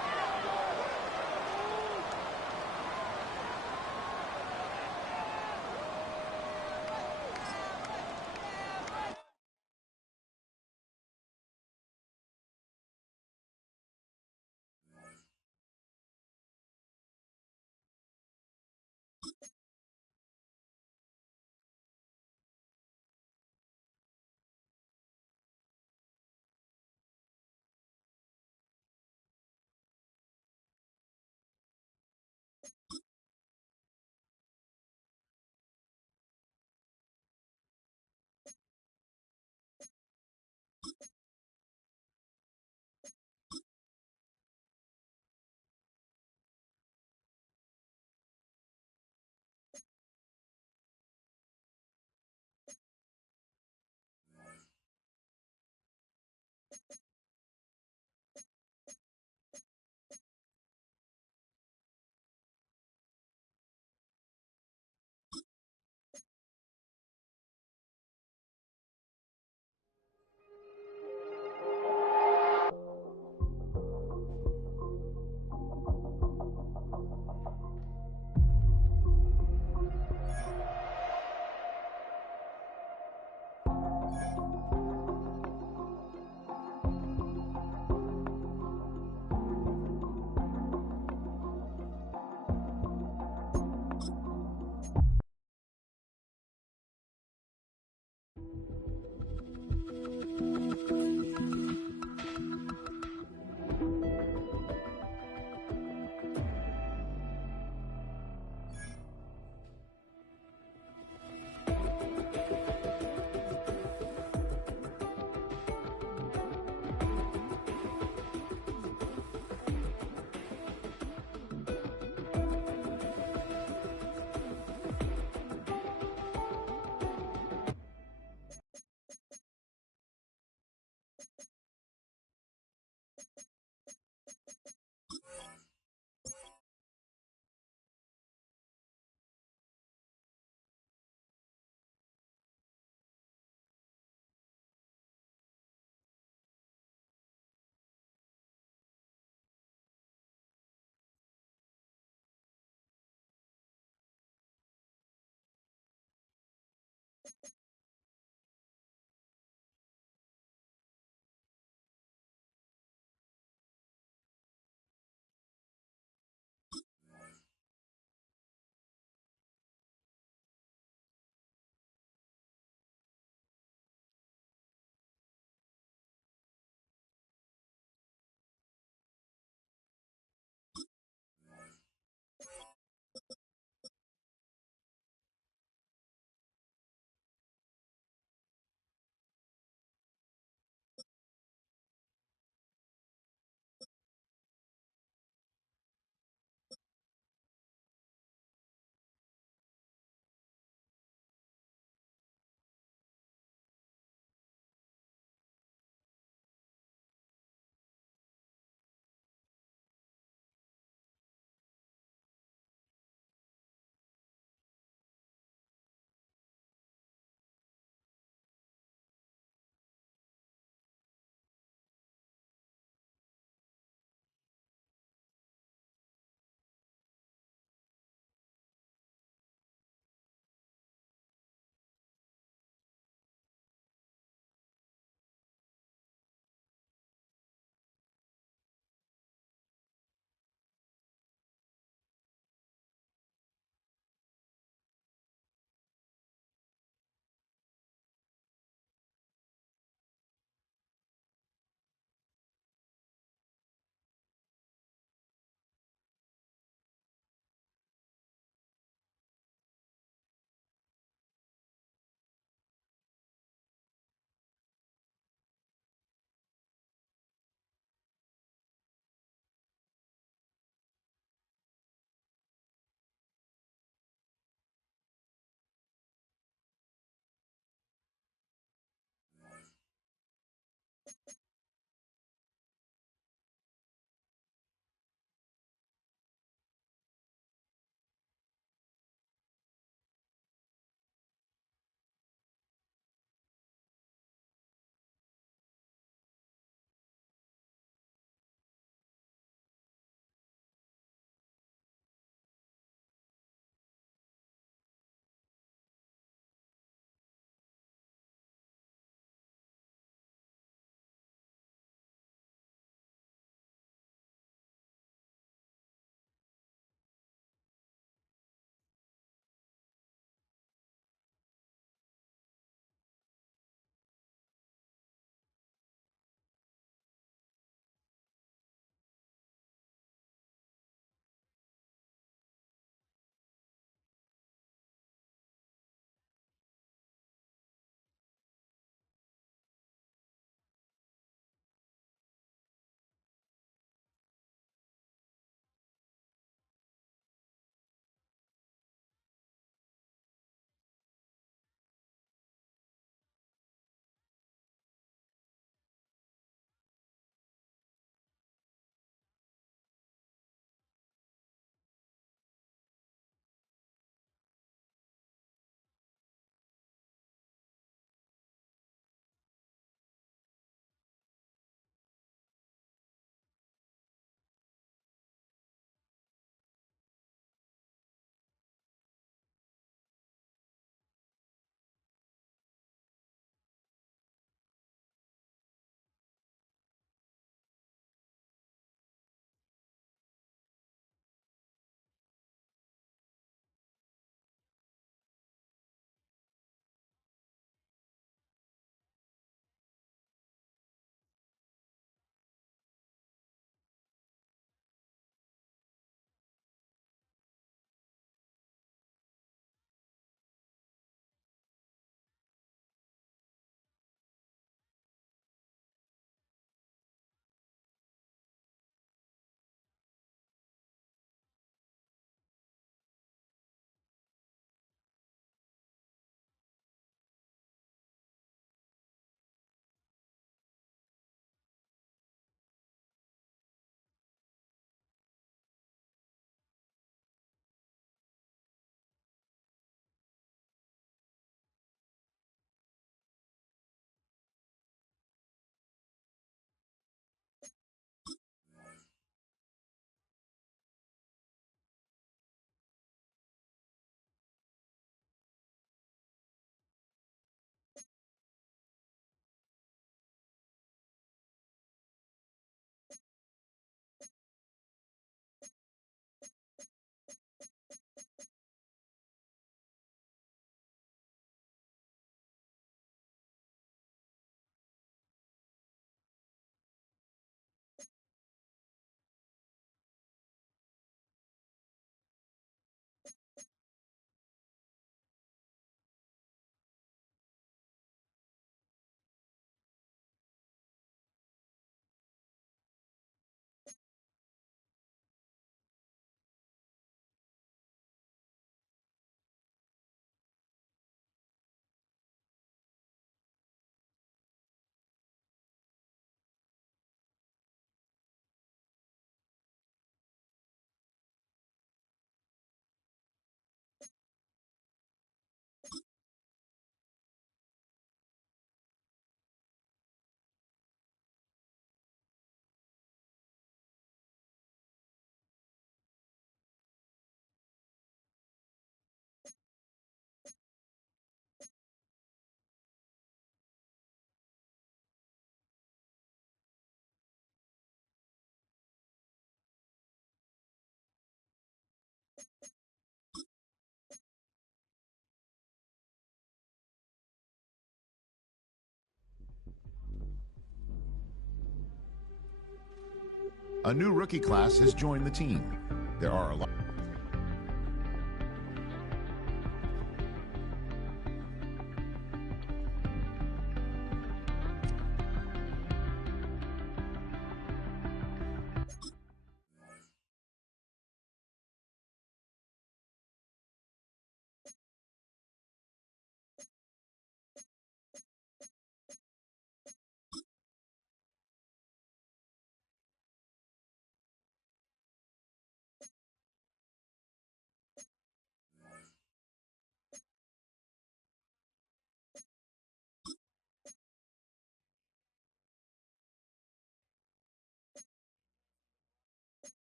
A new rookie class has joined the team. There are a lot.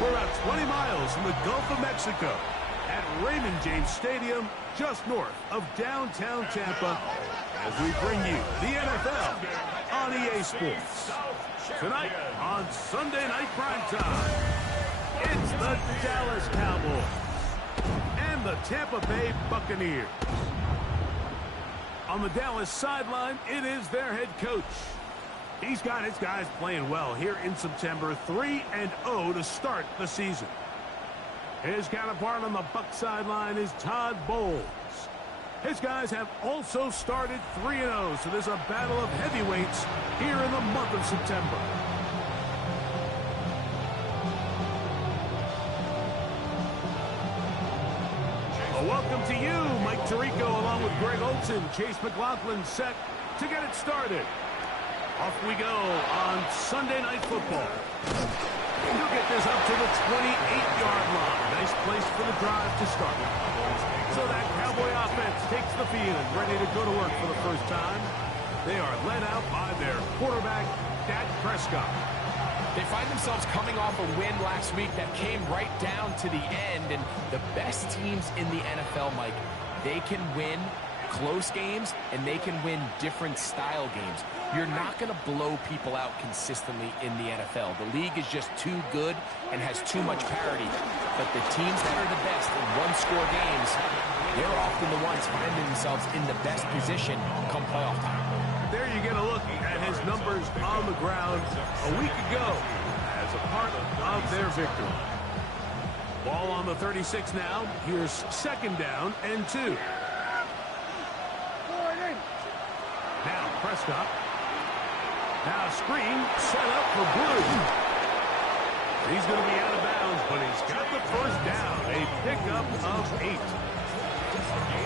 We're about 20 miles from the Gulf of Mexico at Raymond James Stadium, just north of downtown Tampa, as we bring you the NFL on EA Sports. Tonight on Sunday Night Primetime, it's the Dallas Cowboys and the Tampa Bay Buccaneers. On the Dallas sideline, it is their head coach. He's got his guys playing well here in September, 3-0 to start the season. His counterpart on the Buck sideline is Todd Bowles. His guys have also started 3-0, so there's a battle of heavyweights here in the month of September. A welcome to you, Mike Tirico, along with Greg Olson, Chase McLaughlin, set to get it started. Off we go on Sunday Night Football. He'll get this up to the 28-yard line. Nice place for the drive to start. So that Cowboy offense takes the field, ready to go to work for the first time. They are led out by their quarterback, Dak Prescott. They find themselves coming off a win last week that came right down to the end, and the best teams in the NFL, Mike, they can win close games, and they can win different style games. You're not going to blow people out consistently in the NFL. The league is just too good and has too much parity. But the teams that are the best in one-score games, they're often the ones finding themselves in the best position come playoff time. There you get a look at his numbers on the ground a week ago as a part of their victory. Ball on the 36 now. Here's second down and 2. Now Prescott. Now screen set up for Blue. He's going to be out of bounds, but he's got the first down. A pickup of 8.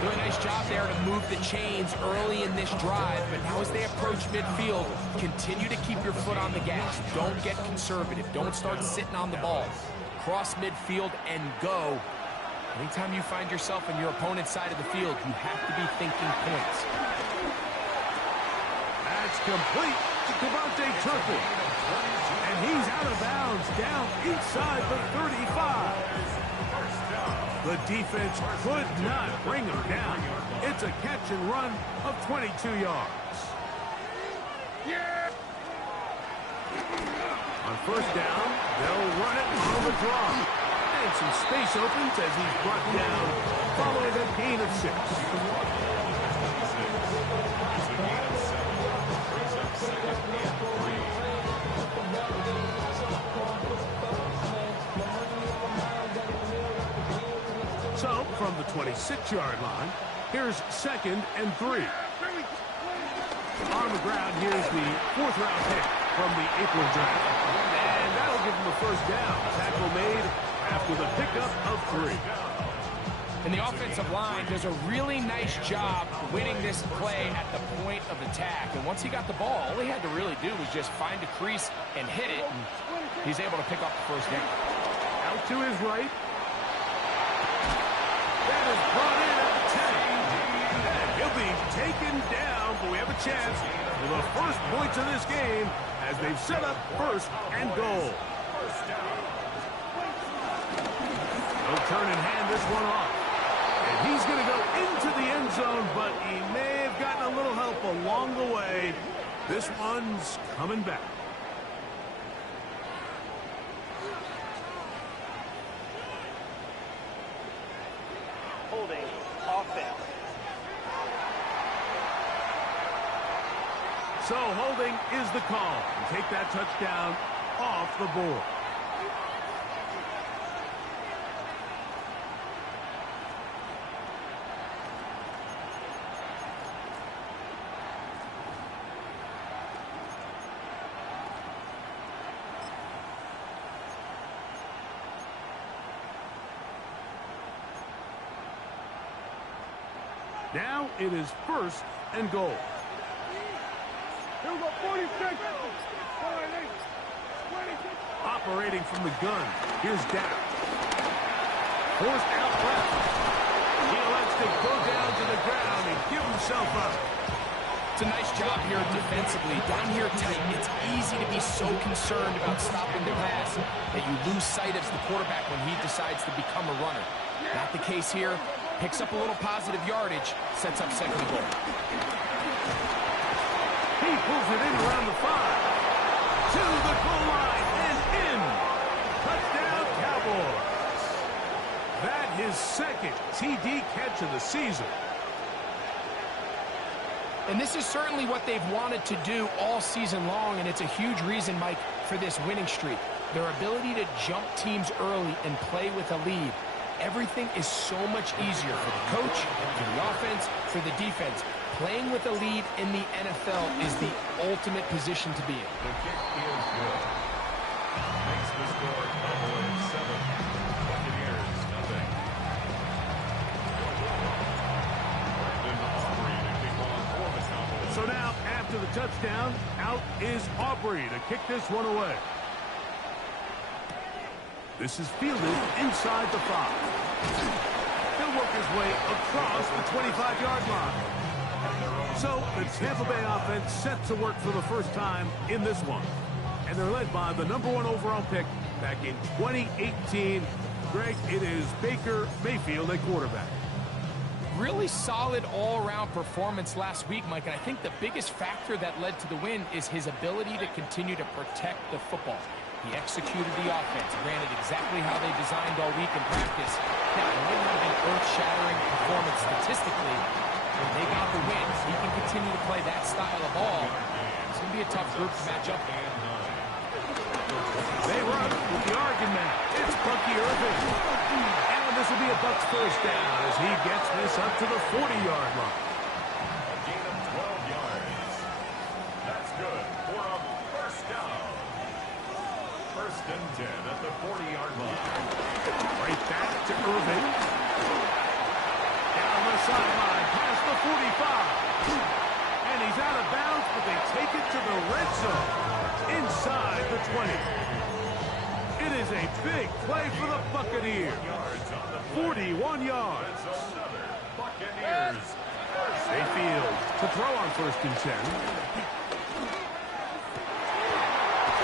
Really nice job there to move the chains early in this drive, but now as they approach midfield, continue to keep your foot on the gas. Don't get conservative. Don't start sitting on the ball. Cross midfield and go. Anytime you find yourself on your opponent's side of the field, you have to be thinking points. That's complete to Devontae Turpin. And he's out of bounds down inside the 35. The defense could not bring him down. It's a catch and run of 22 yards. Yeah. On first down, they'll run it on the draw. And some space opens as he's brought down following a gain of 6. So, from the 26-yard line, here's second and 3. On the ground, here's the 4th-round pick from the April draft. And that'll give him the first down. Tackle made after the pickup of 3. And the offensive line does a really nice job winning this play at the point of attack. And once he got the ball, all he had to really do was just find a crease and hit it. And he's able to pick up the first down. Out to his right. That is brought in at the 10. And he'll will be taken down, but we have a chance for the first points of this game as they've set up first and goal. They'll turn and hand this one off. And he's going to go into the end zone, but he may have gotten a little help along the way. This one's coming back. Holding offense. So holding is the call. And take that touchdown off the board. Now it is first and goal. Here we go, 46. Operating from the gun. Here's Dak. Forced out left. He elects to go down to the ground and give himself up. It's a nice job here defensively. Down here tight, it's easy to be so concerned about stopping the pass that you lose sight of the quarterback when he decides to become a runner. Not the case here. Picks up a little positive yardage, sets up second and goal. He pulls it in around the 5. To the goal line and in. Touchdown, Cowboys. That his second TD catch of the season. And this is certainly what they've wanted to do all season long, and it's a huge reason, Mike, for this winning streak. Their ability to jump teams early and play with a lead. Everything is so much easier for the coach, for the offense, for the defense. Playing with a lead in the NFL is the ultimate position to be in. The kick is good. Makes the score Cowboys 7. Buccaneers nothing. Brandon Aubrey to kick off for the Cowboys. So now, after the touchdown, out is Aubrey to kick this one away. This is fielded inside the 5. He'll work his way across the 25-yard line. So the Tampa Bay offense set to work for the first time in this one. And they're led by the #1 overall pick back in 2018. Greg, it is Baker Mayfield at quarterback. Really solid all-around performance last week, Mike, and I think the biggest factor that led to the win is his ability to continue to protect the football. He executed the offense, ran it exactly how they designed all week in practice. Now, it might not have been earth-shattering performance statistically, but they got the win. He can continue to play that style of ball. It's going to be a tough group to match up. They run with the Oregon man. It's Bucky Irving. And this will be a Bucs first down as he gets this up to the 40-yard line. A gain of 12 yards. That's good for a first down. First and 10 at the 40-yard line. Right back to Irving. Down the sideline, past the 45. And he's out of bounds, but they take it to the red zone. Inside the 20. It is a big play for the Buccaneers. 41 yards. Buccaneers. Mayfield to throw on first and 10.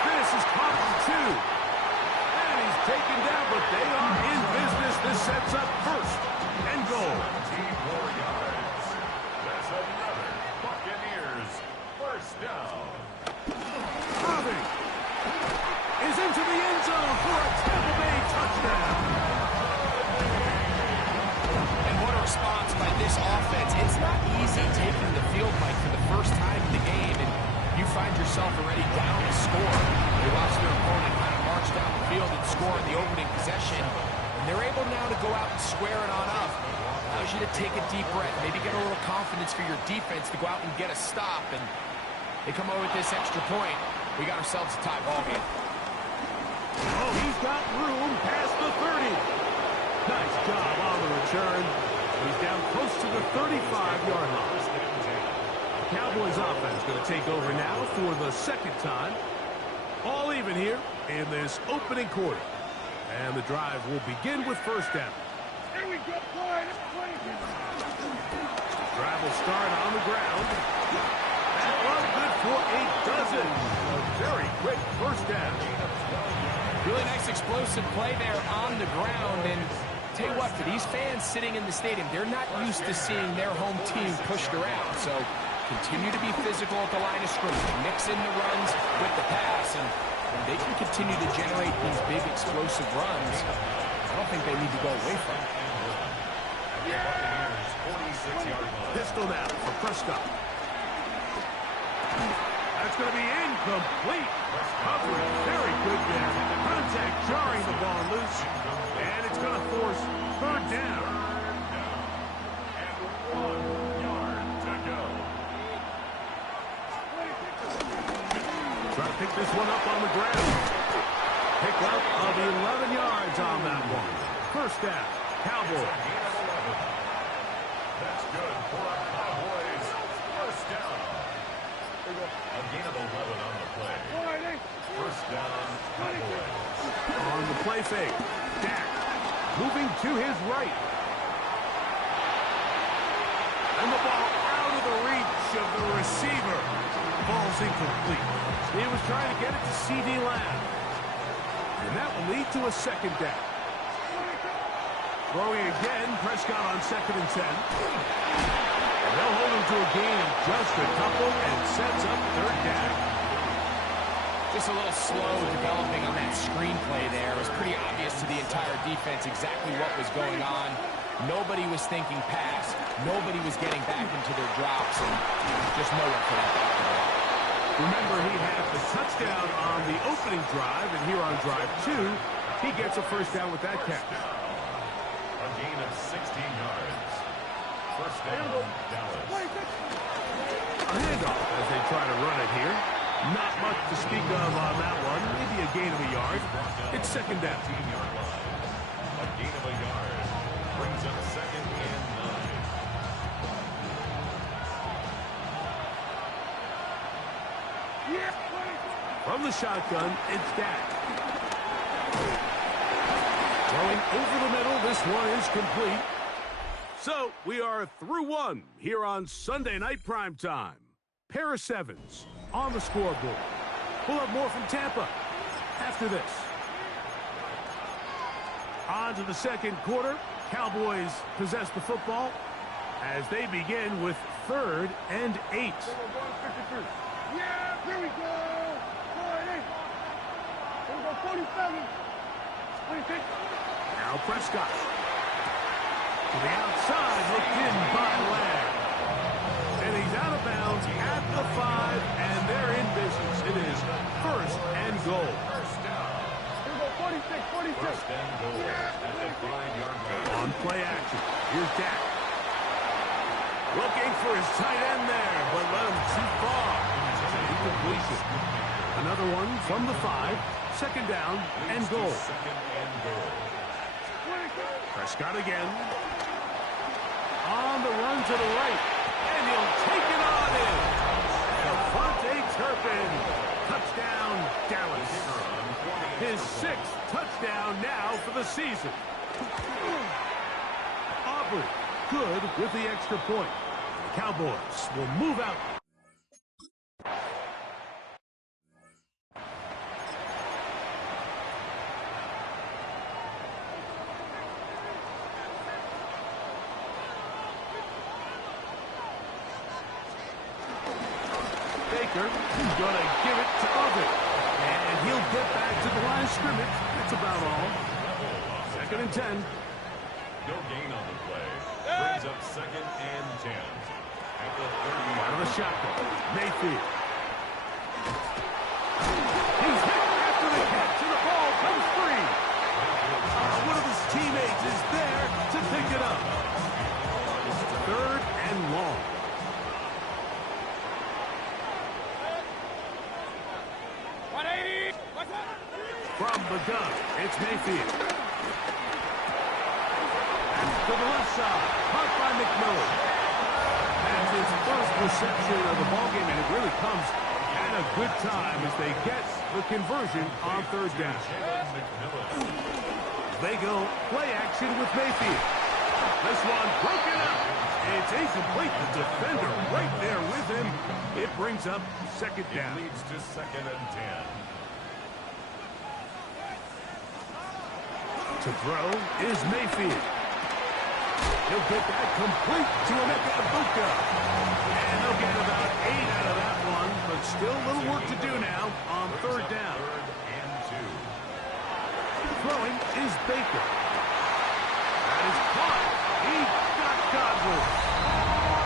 This is caught for 2. And he's taken down, but they are in business. This sets up first and goal. 24 yards. That's another Buccaneers first down. Irving is into the end zone for a Tampa Bay touchdown. And what a response by this offense. It's not easy taking the field, Mike, for the first time in the game, and you find yourself already down a score. They watch their opponent kind of march down the field and score in the opening possession, and they're able now to go out and square it on up. Allows you to take a deep breath, maybe get a little confidence for your defense to go out and get a stop, and they come away with this extra point. We got ourselves a tie ball game. Oh, he's got room past the 30. Nice job on the return. He's down close to the 35-yard line. Cowboys offense going to take over now for the second time. All even here in this opening quarter. And the drive will begin with first down. Here we go, boy. Drive will start on the ground. That one good for a dozen. A very quick first down. Really nice explosive play there on the ground. And tell you what, for these fans sitting in the stadium, they're not used to seeing their home team pushed around. So continue to be physical at the line of scrimmage. Mix in the runs with the pass. And when they can continue to generate these big explosive runs, I don't think they need to go away from it. Pistol now for Prescott. That's going to be incomplete. Coverage very good there. Contact jarring the ball loose. And it's going to force third down. And 1 yard to go. Try to pick this one up on the ground. Pick up of 11 yards on that one. First down, Cowboys. That's good for a Cowboys first down. A gain of 11 on the play. First down, Cowboys. On the play fake, Dak moving to his right. And the ball out of the reach of the receiver. Ball's incomplete. He was trying to get it to C.D. Lamb. And that will lead to a second down. Throwing again, Prescott on 2nd and 10. And they'll hold him to a gain of just a couple and sets up third down. Just a little slow developing on that screenplay there. It was pretty obvious to the entire defense exactly what was going on. Nobody was thinking pass. Nobody was getting back into their drops, and just nowhere for that back to go. Remember, he had the touchdown on the opening drive, and here on drive 2, he gets a first down with that catch. A gain of 16 yards. First down, Dallas. A handoff as they try to run it here. Not much to speak of on that one. Maybe a gain of a yard. It's second down. 15-yard line. A gain of a yard. Brings up 2nd and 9. From the shotgun, it's Dak. Going over the middle, this one is complete. So, we are through one here on Sunday Night Primetime. Pair of sevens on the scoreboard. We'll have more from Tampa after this. On to the second quarter. Cowboys possess the football as they begin with 3rd and 8. Yeah, here we go. 47. 26. Now Prescott. To the outside, looked in by Lamb. And he's out of bounds at the 5, and they're in business. It is 1st and goal. First down. Here we go, 46, 46. First and goal at the 5-yard line. On play action, here's Dak. Looking for his tight end there, but let him too far. Incompletion. Another one from the 5. 2nd down and goal. 2nd and goal. Prescott again. On the run to the right. And he'll take it on in. Devontae Turpin. Touchdown, Dallas. His 6th touchdown now for the season. Aubrey, good with the extra point. The Cowboys will move out. Baker, he's going to give it to Ovid. And he'll get back to the line of scrimmage. That's about all. 2nd and 10. No gain on the play. Brings up 2nd and 10. At the 30. Out of the shotgun. Mayfield. He's hit after the catch, and the ball comes free. One of his teammates is there to pick it up. 3rd and long. From the gun, it's Mayfield. And to the left side, caught by McMillan. That's his first reception of the ballgame, and it really comes at a good time as they get the conversion on 3rd down. They go play action with Mayfield. This one broken up, It's incomplete. The defender right there with him. It brings up second down. It leads to 2nd and 10. To throw is Mayfield. He'll get that complete to Emeka Egbuka. And they'll get about 8 out of that one, but still a little work to do now on third down. 3rd and 2. Throwing is Baker. That is caught. He got Godwin.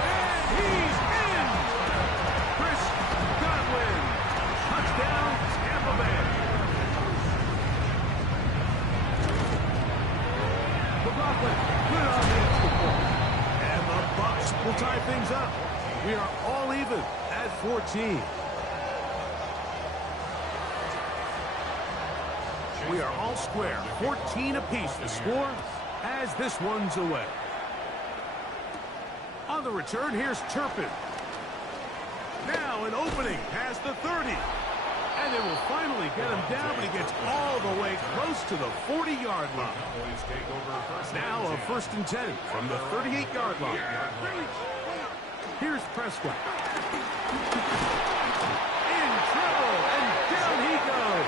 And he's in. Chris Godwin. Touchdown, Tampa Bay. McLaughlin put on the extra point. And the Bucs will tie things up. We are all even at 14. We are all square. 14 apiece the score as this one's away. On the return, here's Turpin. Now an opening past the 30. And they will finally get him down, but he gets all the way close to the 40-yard line. Now a 1st and 10 from the 38-yard line. Here's Prescott. In trouble, and down he goes.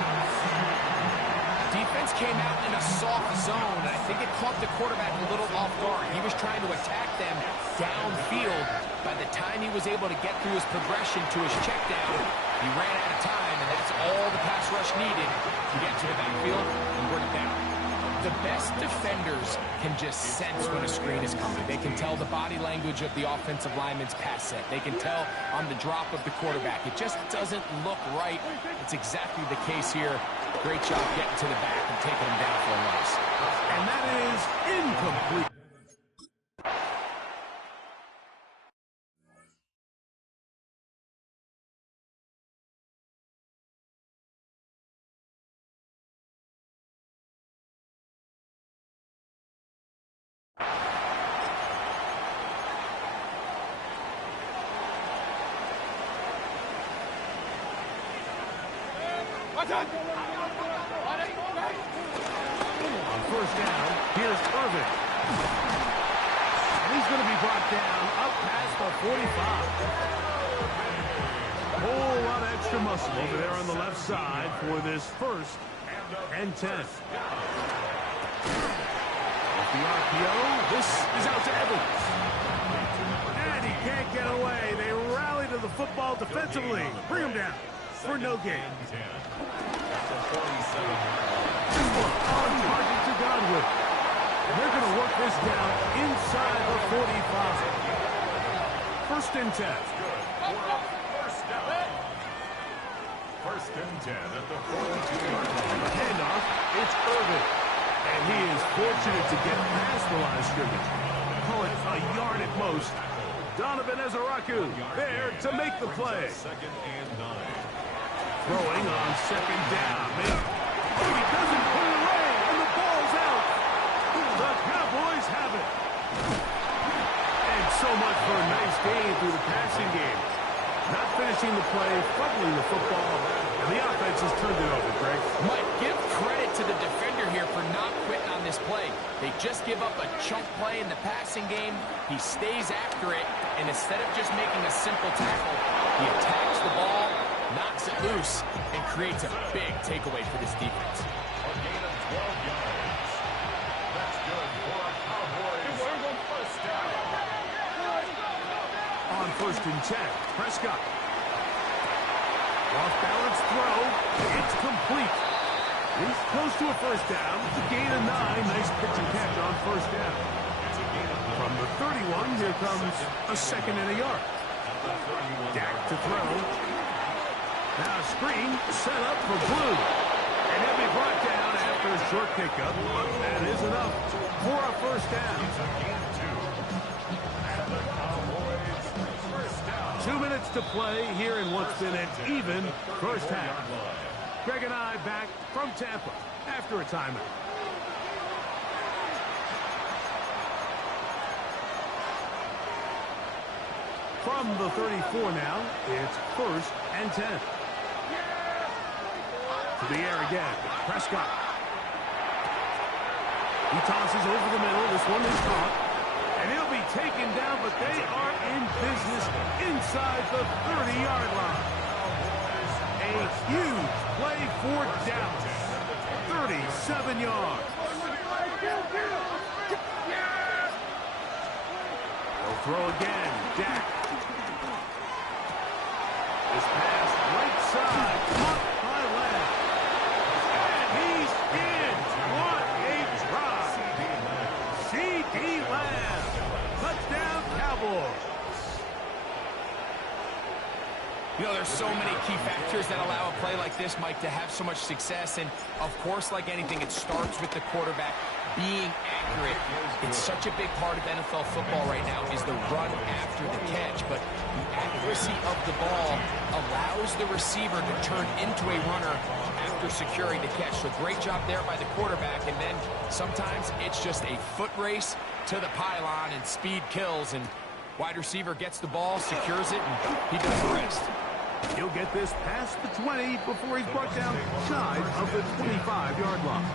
Defense came out in a soft zone, and I think it caught the quarterback a little off guard. He was trying to attack them downfield. By the time he was able to get through his progression to his check down, he ran out of time, and that's all the pass rush needed to get to the backfield and bring it down. The best defenders can just sense when a screen is coming. They can tell the body language of the offensive lineman's pass set. They can tell on the drop of the quarterback. It just doesn't look right. It's exactly the case here. Great job getting to the back and taking him down for a loss. And that is incomplete. On first down, here's Irvin. And he's going to be brought down up past the 45. Whole lot of extra muscle over there on the left side for this 1st and 10. Off the RPO, this is out to Evans. And he can't get away. They rally to the football defensively. Bring him down for no gain. On target to Godwin. And they're going to work this down inside the 45. 1st and 10. First and 10 at the 42-yard line. The handoff, it's Irvin. And he is fortunate to get past the line of scrimmage. Call it a yard at most. Donovan Ezaraku there to make the play. 2nd and 9. Throwing on 2nd down. Oh, he doesn't put it away, and the ball's out. The Cowboys have it. And so much for a nice gain through the passing game. Not finishing the play, fumbling the football, and the offense has turned it over, Greg. Mike, give credit to the defender here for not quitting on this play. They just give up a chunk play in the passing game. He stays after it, and instead of just making a simple tackle, he attacks the ball, knocks it loose, and creates a big takeaway for this defense. A gain of 12 yards. That's good for a Cowboys first down. On 1st and 10, Prescott. Off-balance throw. It's complete. He's close to a 1st down. It's a gain of 9. Nice pitch and catch on 1st down. From the 31, here comes a 2nd and a yard. Dak to throw. Now a screen set up for Blue. And he'll be brought down after a short pickup. That is enough for a 1st down. 2 minutes to play here in what's been an even first half. Greg and I back from Tampa after a timeout. From the 34 now, it's 1st and 10. To the air again, Prescott. He tosses over the middle. This one is caught. And he'll be taken down, but they are in business inside the 30-yard line. A huge play for Dallas. 37 yards. They'll throw again. Dak. This pass right side. Caught by Lamb. And he's in. What a try. C.D. Lamb. Touchdown, Cowboys. You know, there's so many key factors that allow a play like this, Mike, to have so much success. And, of course, like anything, it starts with the quarterback being accurate. It's such a big part of NFL football right now is the run after the catch. But the accuracy of the ball allows the receiver to turn into a runner after securing the catch. So great job there by the quarterback. And then sometimes it's just a foot race to the pylon and speed kills. And wide receiver gets the ball, secures it, and he does the rest. He'll get this past the 20 before he's brought down shy of the 25-yard line.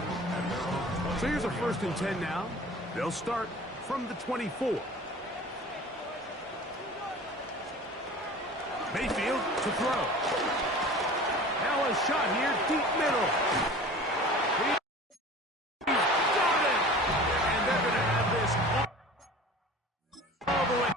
So here's a 1st and 10 now. They'll start from the 24. Mayfield to throw. Now a shot here, deep middle. He's got it! And they're going to have this all the way.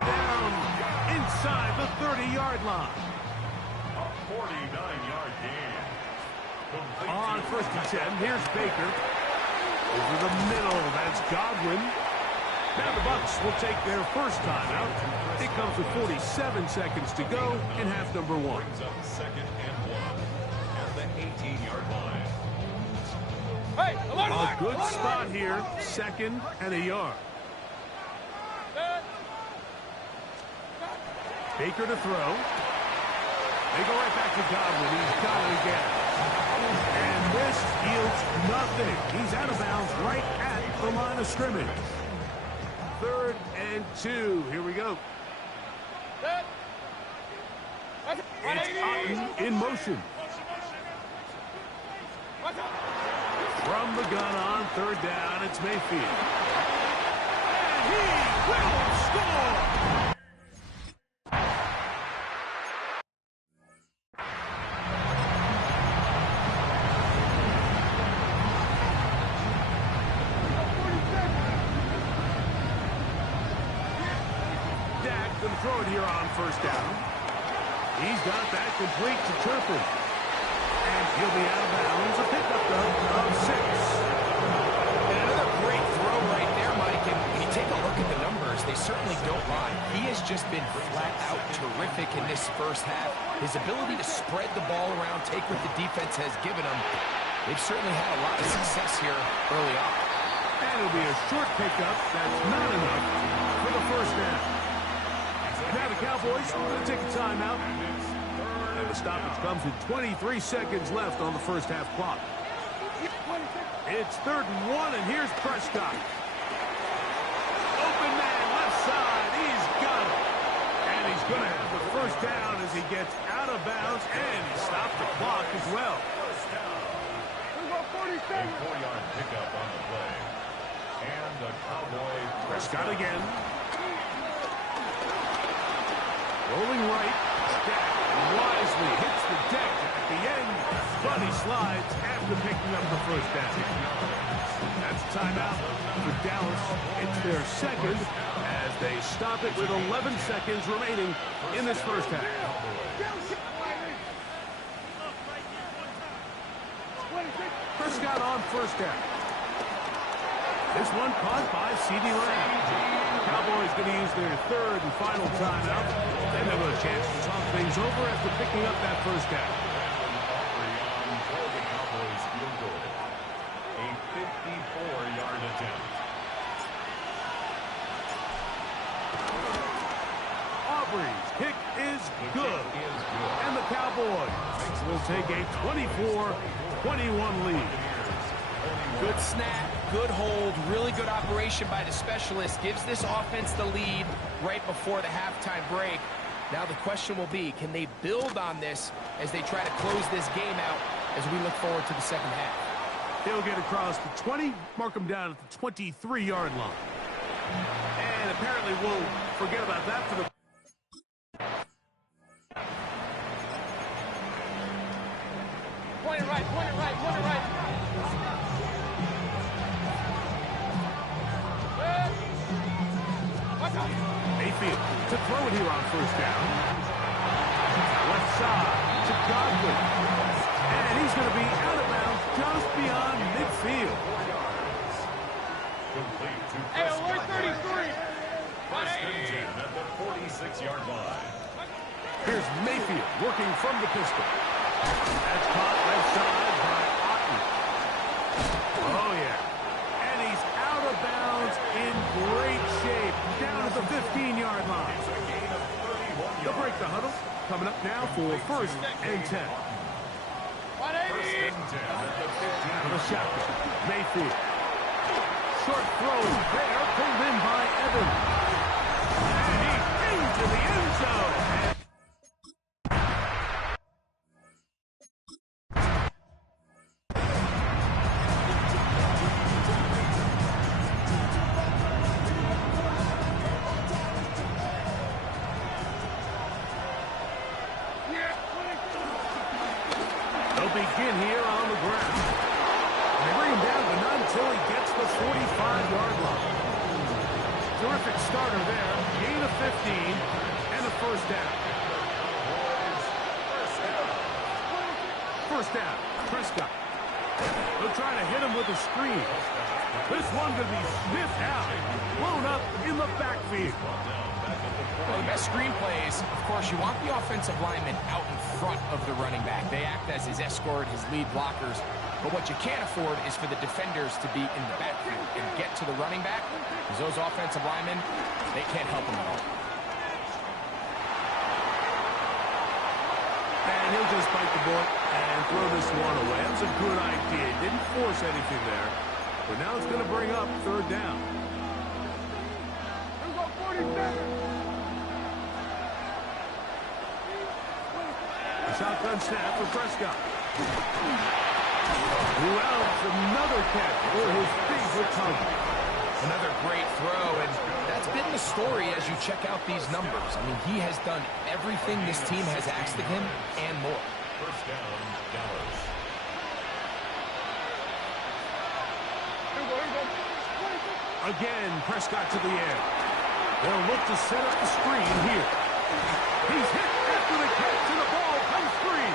Down inside the 30-yard line. A 49-yard gain. Complete On to 1st and 10, here's Baker. Over the middle, that's Godwin. Now the Bucs will take their first timeout. It comes with 47 seconds to go in half number 1. brings up 2nd and 1 at the 18-yard line. A good spot here, 2nd and a yard. Baker to throw. They go right back to Godwin. He's got it again. And this yields nothing. He's out of bounds right at the line of scrimmage. 3rd and 2. Here we go. It's Otten in motion. From the gun on 3rd down, it's Mayfield. And he will score! Going to throw it here on 1st down. He's got that complete to Turpin. And he'll be out of bounds. A pickup, though, of 6. And another great throw right there, Mike. And when you take a look at the numbers, they certainly don't lie. He has just been flat out terrific in this first half. His ability to spread the ball around, take what the defense has given him. They've certainly had a lot of success here early on. And it'll be a short pickup. That's not enough for the 1st down. Now the Cowboys will take a timeout. And the stoppage comes with 23 seconds left on the first half clock. It's 3rd and 1, and here's Prescott. Open man, left side. He's got it. And he's going to have the 1st down as he gets out of bounds, and he stopped the clock as well. A 4-yard pickup on the play. And the Cowboy Prescott again. Rolling right. Dak wisely hits the deck at the end, but he slides after picking up the 1st down. That's a timeout for Dallas. It's their 2nd as they stop it with 11 seconds remaining in this first half. Prescott on 1st down. This one caught by C.D. Lamb. Cowboys going to use their third and final timeout. Then they'll have a chance to talk things over after picking up that first down. The Cowboys field goal. A 54-yard attempt. Aubrey's kick is good. And the Cowboys will take a 24-21 lead. Good snap, good hold, really good operation by the specialist. Gives this offense the lead right before the halftime break. Now the question will be, can they build on this as they try to close this game out as we look forward to the second half? They'll get across the 20, mark them down at the 23-yard line. And apparently we'll forget about that for the... Point it right, point it right, point it right. Mayfield to throw it here on first down. Left side to Godwin. And he's going to be out of bounds just beyond midfield. Complete to Hey, Prescott. alert 33. First and 10 at the 46-yard line. Here's Mayfield working from the pistol. That's caught left side by Otten. Oh, yeah. And he's out of bounds in great shape. Down at the 15-yard line. They'll break the huddle. Coming up now for first and 10. First and 10 at the 15. The shotgun. Mayfield. Short throw there, pulled in by Evans. And he's into the end zone. They'll begin here on the ground. And they bring him down, but not until he gets the 45-yard line. Terrific starter there. Gain of 15 and a first down. First down, Prescott. They'll try to hit him with a screen. This one could be sniffed out, blown up in the backfield. Well, the best screen plays, of course, you want the offensive lineman out in front of the running back. They act as his escort, his lead blockers. But what you can't afford is for the defenders to be in the backfield and get to the running back, because those offensive linemen, they can't help him at all. And he'll just bite the bullet and throw this one away. That was a good idea. He didn't force anything there. But now it's going to bring up third down. Here we go, 47. Shotgun snap for Prescott. Who else? Another catch for his favorite target. Another great throw, and that's been the story as you check out these numbers. I mean, he has done everything this team has asked of him and more. First down, Dallas. Here we go. Again, Prescott to the air. They'll look to set up the screen here. He's hit after the catch, and the ball comes free.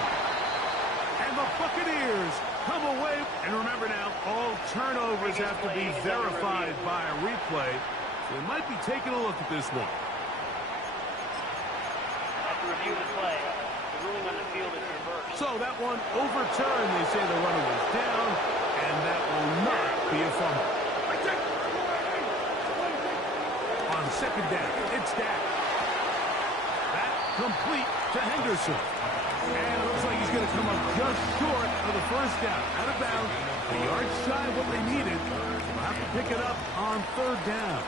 And the Buccaneers come away. And remember now, all turnovers have to be verified by a replay. So they might be taking a look at this one. After review the play, the ruling on the field is reversed. So that one overturned. They say the runner was down, and that will not be a fumble. On second down, it's Dak. That complete to Henderson. And it looks like he's going to come up just short of the first down. Out of bounds, a yard shy of what they needed. They'll have to pick it up on third down.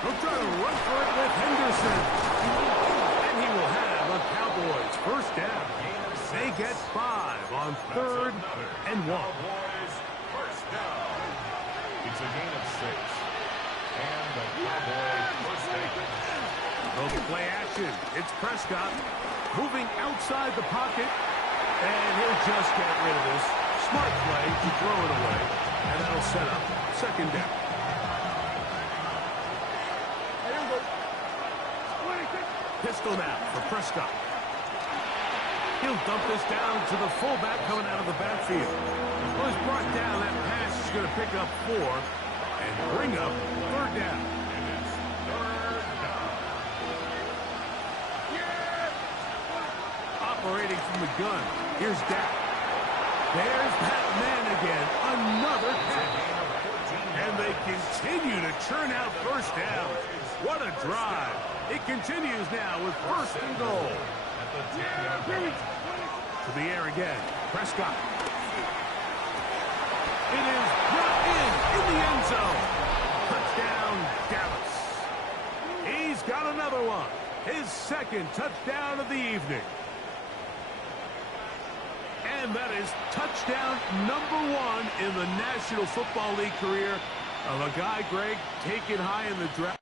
They'll try to run for it with Henderson. And he will have a Cowboys first down. They get 5 on third and 1. Cowboys first down. It's a gain of 6. And the Cowboys first down. They'll play action. It's Prescott moving outside the pocket. And he'll just get rid of this. Smart play to throw it away. And that'll set up second down. Pistol now for Prescott. He'll dump this down to the fullback coming out of the backfield. Well, he's brought down. That pass is going to pick up 4 and bring up 3rd down. Operating from the gun. Here's Dak. There's that man again. Another catch. And they continue to churn out first down. What a drive. It continues now with 1st and goal. To the air again. Prescott. It is brought in the end zone. Touchdown, Dallas. He's got another one. His 2nd touchdown of the evening. And that is touchdown number 1 in the National Football League career of a guy, Greg, taken high in the draft.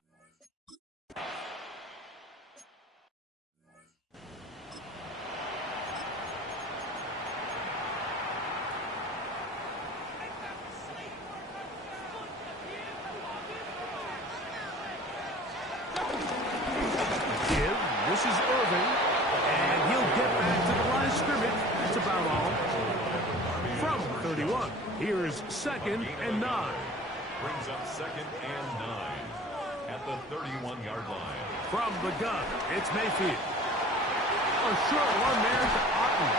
This is Irving, and he'll get back to the line of scrimmage. That's about all. From 31, here's 2nd and 9. Brings up 2nd and 9 at the 31-yard line. From the gun, it's Mayfield. A short one there to Otten.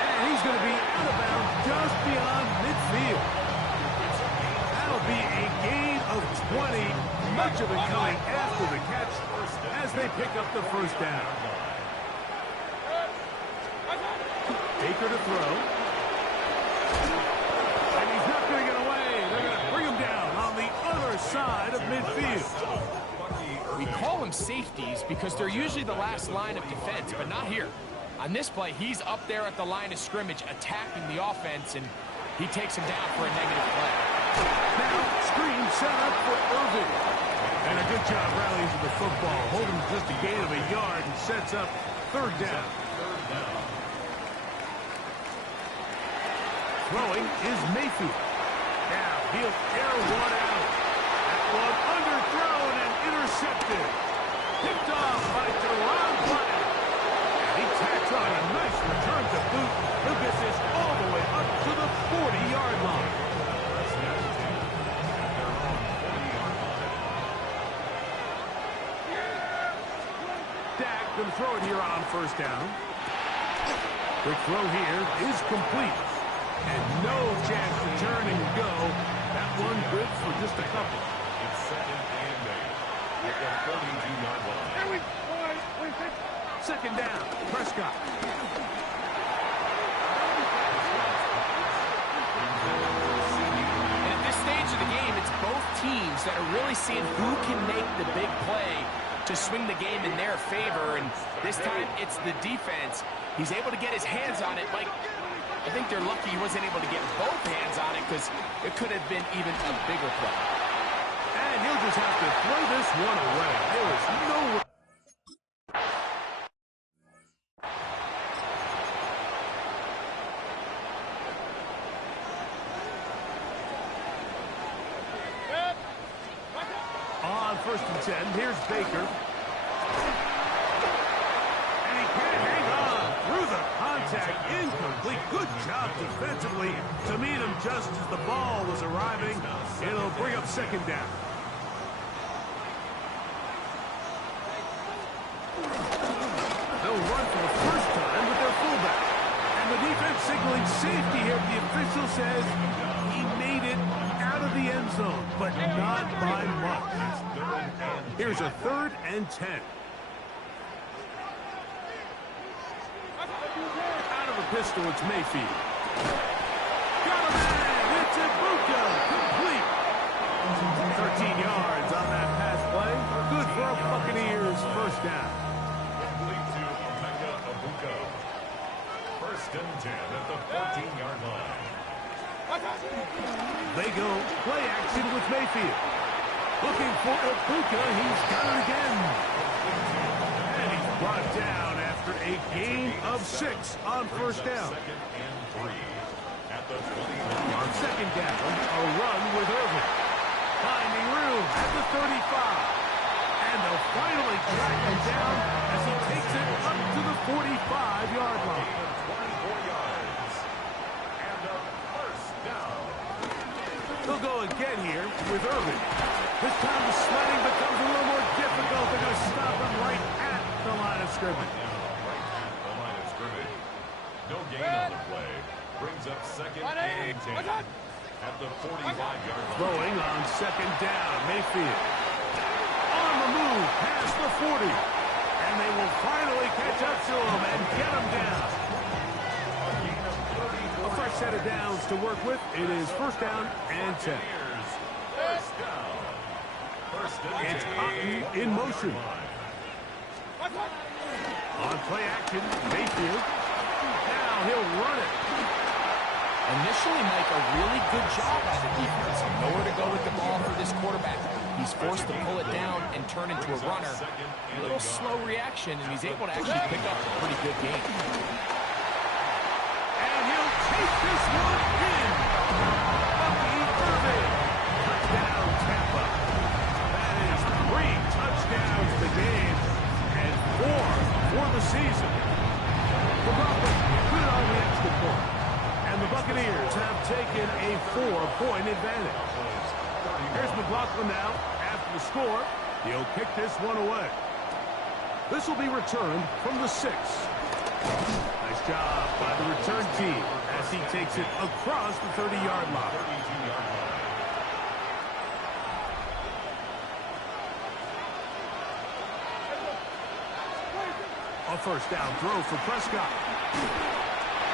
And he's going to be out of bounds just beyond midfield. That'll be a gain of 20, much of it coming after the catch as they pick up the 1st down. Baker to throw. And he's not going to get away. They're going to bring him down on the other side of midfield. We call them safeties because they're usually the last line of defense, but not here. On this play, he's up there at the line of scrimmage attacking the offense, and he takes him down for a negative play. Now, screen set up for Irving. And a good job rallying to the football. Holding just a gain of a yard and sets up 3rd down. Throwing is Mayfield. Now he'll air one out. That one underthrown and intercepted. Picked off by Deron Bryant. And he tacks on a nice return to boot. He'll get this all the way up to the 40-yard line. Dak going to throw it here on 1st down. Quick throw here is complete. And no chance to turn and go. That one good for just a couple. It's 2nd and 8 at the 42-yard line. 2nd down, Prescott. And at this stage of the game, it's both teams that are really seeing who can make the big play to swing the game in their favor. And this time, it's the defense. He's able to get his hands on it. Like, I think they're lucky he wasn't able to get both hands on it because it could have been even a bigger play. And he'll just have to throw this one away. There is no... On 1st and 10, here's Baker. And he can't hang on through the contact. Incomplete. Good job defensively to meet him just as the ball was arriving. It'll bring up 2nd down. They'll run for the 1st time with their fullback. And the defense signaling safety here. The official says he made it out of the end zone, but not by much. Here's a 3rd and 10. Out of the pistol, it's Mayfield. Got a man! It's Ibuka! Complete! 13 yards on that pass play. Good for a Buccaneers 1st down. Complete to Ibuka. 1st and 10 at the 14-yard line. They go play action with Mayfield. Looking for Ibuka. He's got it again. And he's brought down after a gain of 6 on 1st down. 2nd and 3 at the 20-yard On 2nd down, a run with Irving. Finding room at the 35. And they'll finally track him down as he takes it up to the 45-yard line. again here with Irvin. This time the sledding becomes a little more difficult. They're going to stop him right at the line of scrimmage. Right at the line of scrimmage. No gain on the play. Brings up second and 10 at the 45-yard line. Throwing on second down, Mayfield. On the move, past the 40. And they will finally catch up to him and get him down. A fresh set of downs to work with. It is first down and 10. First down. It's Cotton in motion. On play action, Mayfield. Now he'll run it. Initially, Mike, a really good job by the defense. Nowhere to go with the ball for this quarterback. He's forced to pull it down and turn into a runner. A little slow reaction, and he's able to actually pick up a pretty good game. And he'll take this one in. Bucky Irvin. Touchdown, Tampa. That is 3 touchdowns the game and 4 for the season. The Broncos put it on the extra point. And the Buccaneers have taken a 4-point advantage. Here's McLaughlin now. After the score, he'll kick this one away. This will be returned from the 6. Nice job by the return team as he takes it across the 30-yard line. A first down throw for Prescott.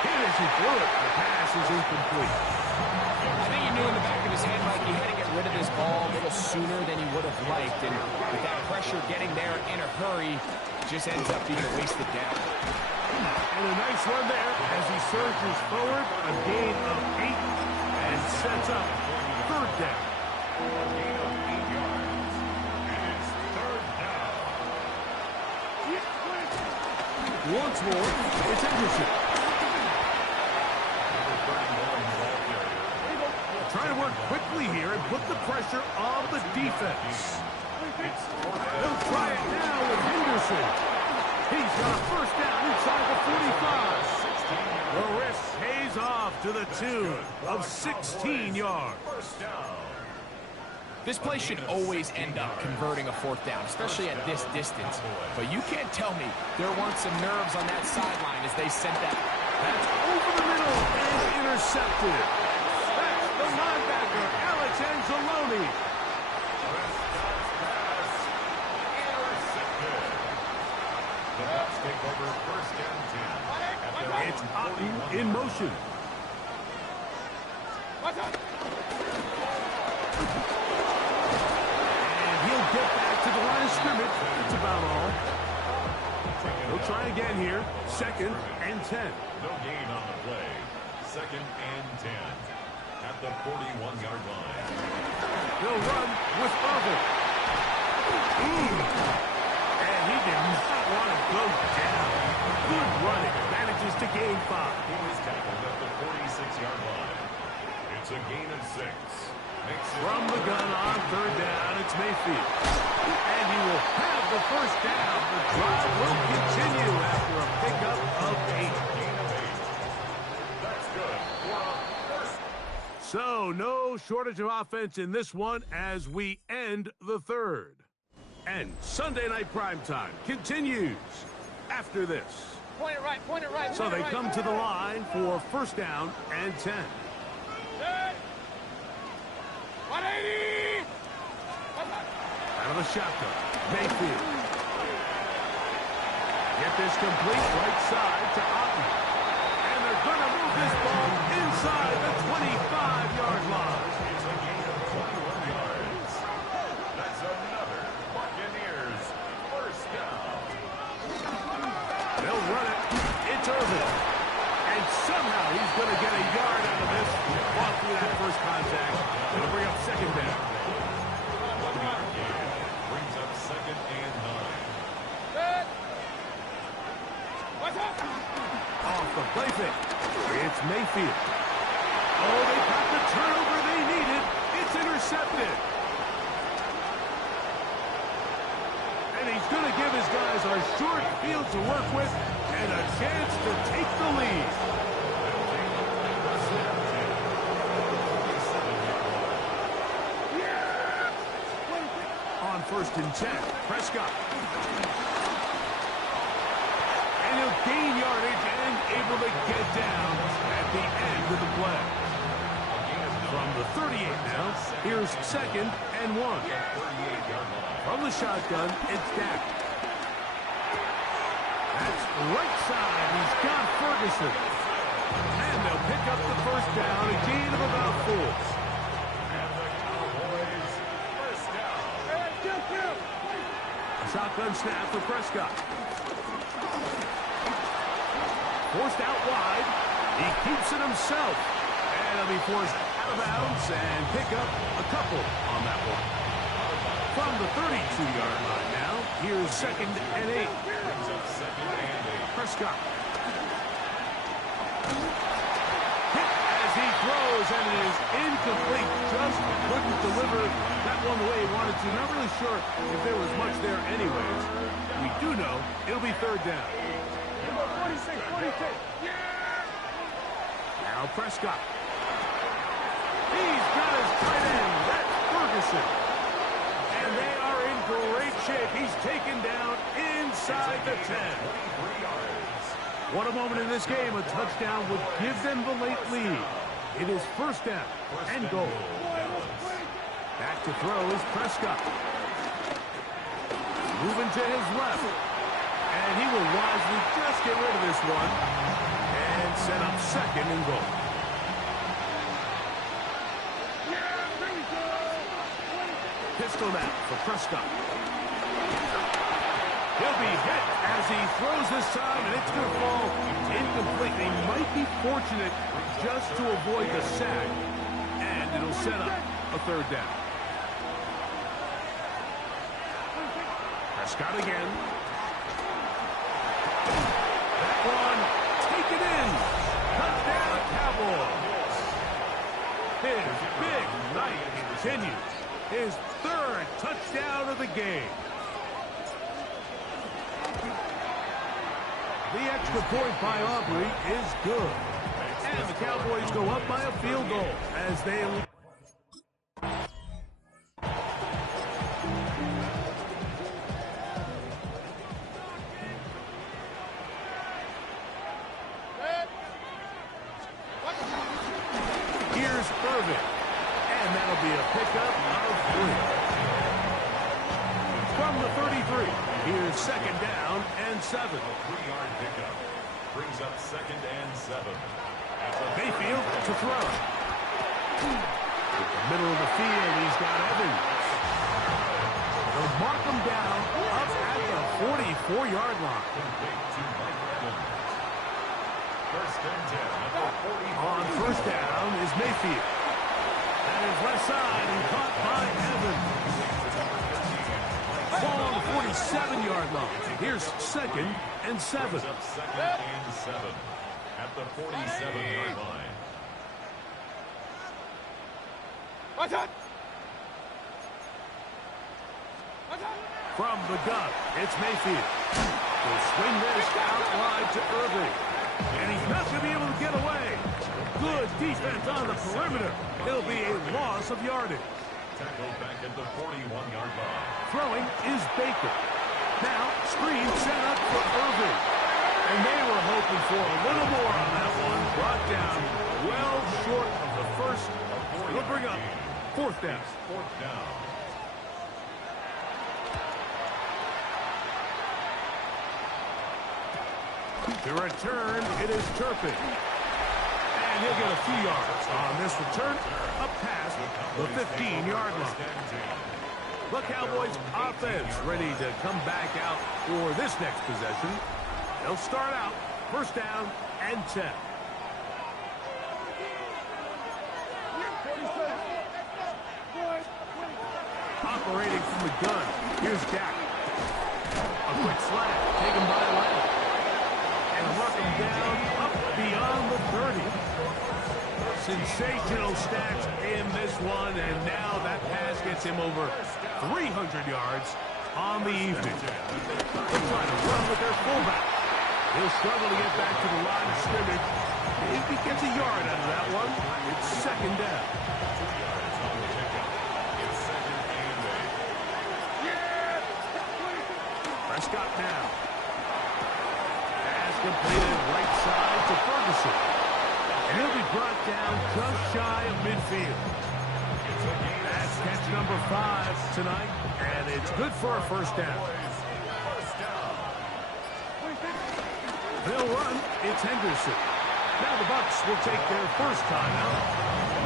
Hit as he threw it. The pass is incomplete. I think he knew in the back of his head, Mike, he had to get rid of this ball a little sooner than he would have liked. And with that pressure getting there in a hurry, just ends up being a wasted down. And a nice run there as he surges forward. A gain of 8 and sets up third down. A gain of 8 yards. And it's third down. Once more, it's Anderson. Trying to work quickly here and put the pressure on the defense. They'll try it now with Henderson. He's got a first down inside the 45. The risk pays off to the tune of 16 yards. First down. This play should always end up converting a fourth down, especially at this distance. But you can't tell me there weren't some nerves on that sideline as they sent that. That's over the middle and intercepted. That's the linebacker, Alex Anzalone. The Bucs take over first and 10. It's Otten in motion. And he'll get back to the line of scrimmage. That's about all. We'll try again here. Second and 10. No gain on the play. Second and 10 at the 41-yard line. They'll run with Irvin. And he did not want to go down. Good running. Manages to gain 5. He was tackled at the 46-yard line. It's a gain of 6. From the gun on third down, it's Mayfield. And he will have the first down. The drive will continue after a pickup of 8. Gain of 8. That's good. We're on first. So no shortage of offense in this one as we end the third. And Sunday Night Primetime continues after this. Point it right, point it right. So they come to the line for first down and 10. 180! Out of the shotgun, Mayfield. Get this complete right side to Otten. And they're going to move this ball inside the 25-yard line. It's a gain of 21 yards. That's another Buccaneers first down. They'll run it. It's Irvin. And somehow he's going to get a yard out of this. Walk through that first contact. It'll bring up second down. Brings up second and 9. Off the play fake. It's Mayfield. Oh, they got the turnover they needed. It's intercepted. And he's going to give his guys a short field to work with and a chance to take the lead. first and 10. Prescott. And he'll gain yardage and able to get down at the end of the play. From the 38 now, here's second and 1. From the shotgun, it's Dak. That's right side. He's got Ferguson. And they'll pick up the first down, a gain of about 4. And the Cowboys first down. A shotgun snap for Prescott. Forced out wide. He keeps it himself. And he'll be forced out of bounds and pick up a couple on that one. From the 32-yard line now, here's second and 8. Brings up second and 8. Prescott. Hit as he throws, and it is incomplete. Just couldn't deliver that one the way he wanted to. Not really sure if there was much there anyways. We do know it'll be third down. 46. Now Prescott. He's got his tight end. That's Ferguson. And they are in great shape. He's taken down inside the 10. 23 yards. What a moment in this game. A touchdown would give them the late lead. It is first down and goal. Back to throw is Prescott. Moving to his left. And he will wisely just get rid of this one. And set up second and goal. Pistol now for Prescott. He'll be hit as he throws this time, and it's going to fall incomplete. They might be fortunate just to avoid the sack, and it'll set up a third down. Prescott again. That one taken in. Touchdown, Cowboys. His big night continues. His third touchdown of the game. The extra point by Aubrey is good. And the Cowboys go up by a field goal as they... Here's Irvin. And that'll be a pickup of 3. From the 33, here's second down and 7. 3-yard pickup. Brings up second and 7. Mayfield to throw. Middle of the field, he's got Evans. They'll mark him down up at the 44-yard line. First and 10 at the 40. On first down is Mayfield. That is left side and caught by Evans. Ball on the 47-yard line. Here's second and 7. Brings up second and 7 at the 47-yard line. From the gun, it's Mayfield. He'll swing this out wide to Irving. And he's not going to be able to get away. Good defense on the perimeter. It'll be a loss of yardage. Tackled back at the 41-yard line. Throwing is Baker. Now, screen set up for Irving. And they were hoping for a little more on that one. Brought down well short of the first. It'll bring up fourth down. Fourth down. To return, it is Turpin. And he'll get a few yards on this return up past the 15-yard line. The Cowboys offense ready to come back out for this next possession. They'll start out first down and 10. Operating from the gun, here's Dak. A quick slant taken by Lyle. And work him down up beyond the 30. Sensational stats in this one, and now that pass gets him over 300 yards on the evening. They'll try to run with their fullback. He'll struggle to get back to the line of scrimmage. If he gets a yard out of that one, it's second down. 2 yards on the pickup. It's second and 8. Prescott now. Pass completed right side to Ferguson. And he'll be brought down just shy of midfield. That's catch number 5 tonight, and it's good for a first down. They'll run. It's Henderson. Now the Bucs will take their first timeout.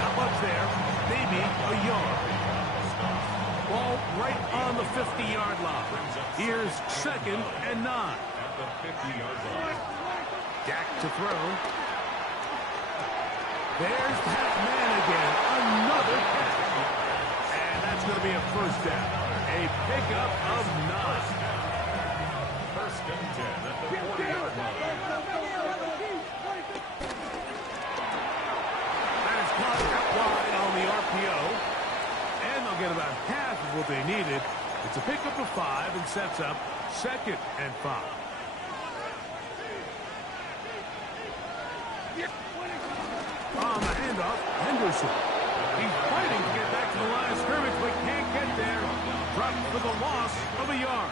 Not much there. Maybe a yard. Ball right on the 50-yard line. Here's 2nd and 9. At the 50-yard line. Dak to throw. There's that man again. Another catch. And that's going to be a first down. A pickup of 9. First and 10 at the 40-yard line. That is caught out wide on the RPO. And they'll get about half of what they needed. It's a pickup of 5 and sets up 2nd and 5. On the handoff, Henderson. He's fighting to get back to the line of scrimmage, but can't get there. Dropped for the loss of a yard.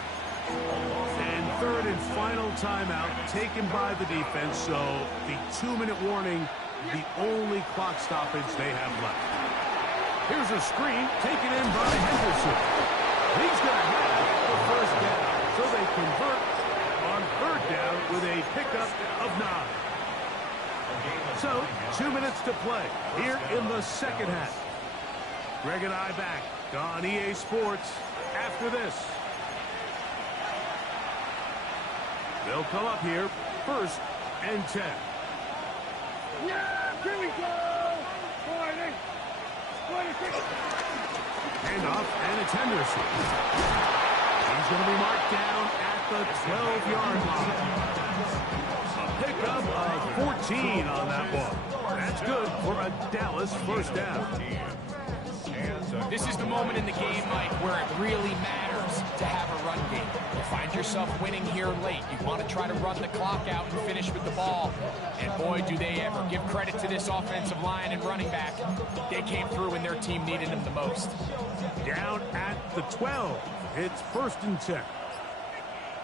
And 3rd and final timeout taken by the defense, so the 2-minute warning, the only clock stoppage they have left. Here's a screen taken in by Henderson. He's going to have the first down, so they convert on 3rd down with a pickup of 9. So, 2 minutes to play here in the second half. Greg and I back on EA Sports after this. They'll come up here, 1st and 10. Yeah, here we go. 26. Handoff, and it's Henderson. He's going to be marked down at the 12-yard line. A pickup of 14 on that one. That's good for a Dallas first down. This is the moment in the game, Mike, where it really matters to have a run game. You find yourself winning here late. You want to try to run the clock out and finish with the ball. And boy, do they ever. Give credit to this offensive line and running back. They came through when their team needed them the most. Down at the 12. It's 1st and 10.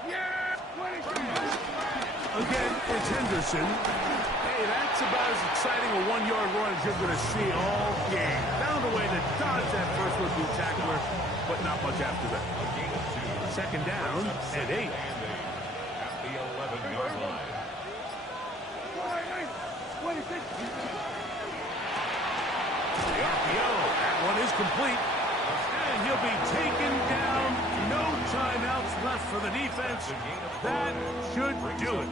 Yeah, 23. Again, it's Henderson. Hey, that's about as exciting a 1-yard run as you're going to see all game. Found a way to dodge that first would-be tackler, but not much after that. 2nd down and 8. At the 11-yard line. 26. The RPO, that one is complete. And he'll be taken down. No timeouts left for the defense. That should do it.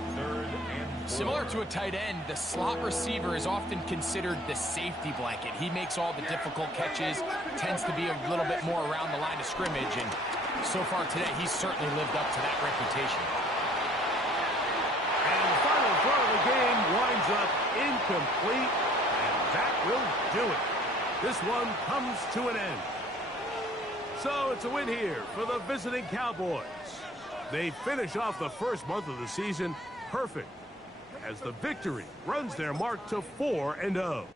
Similar to a tight end, the slot receiver is often considered the safety blanket. He makes all the difficult catches, tends to be a little bit more around the line of scrimmage, and so far today, he's certainly lived up to that reputation. And the final throw of the game winds up incomplete, and that will do it. This one comes to an end. So it's a win here for the visiting Cowboys. They finish off the first month of the season perfect, as the victory runs their mark to 4-0.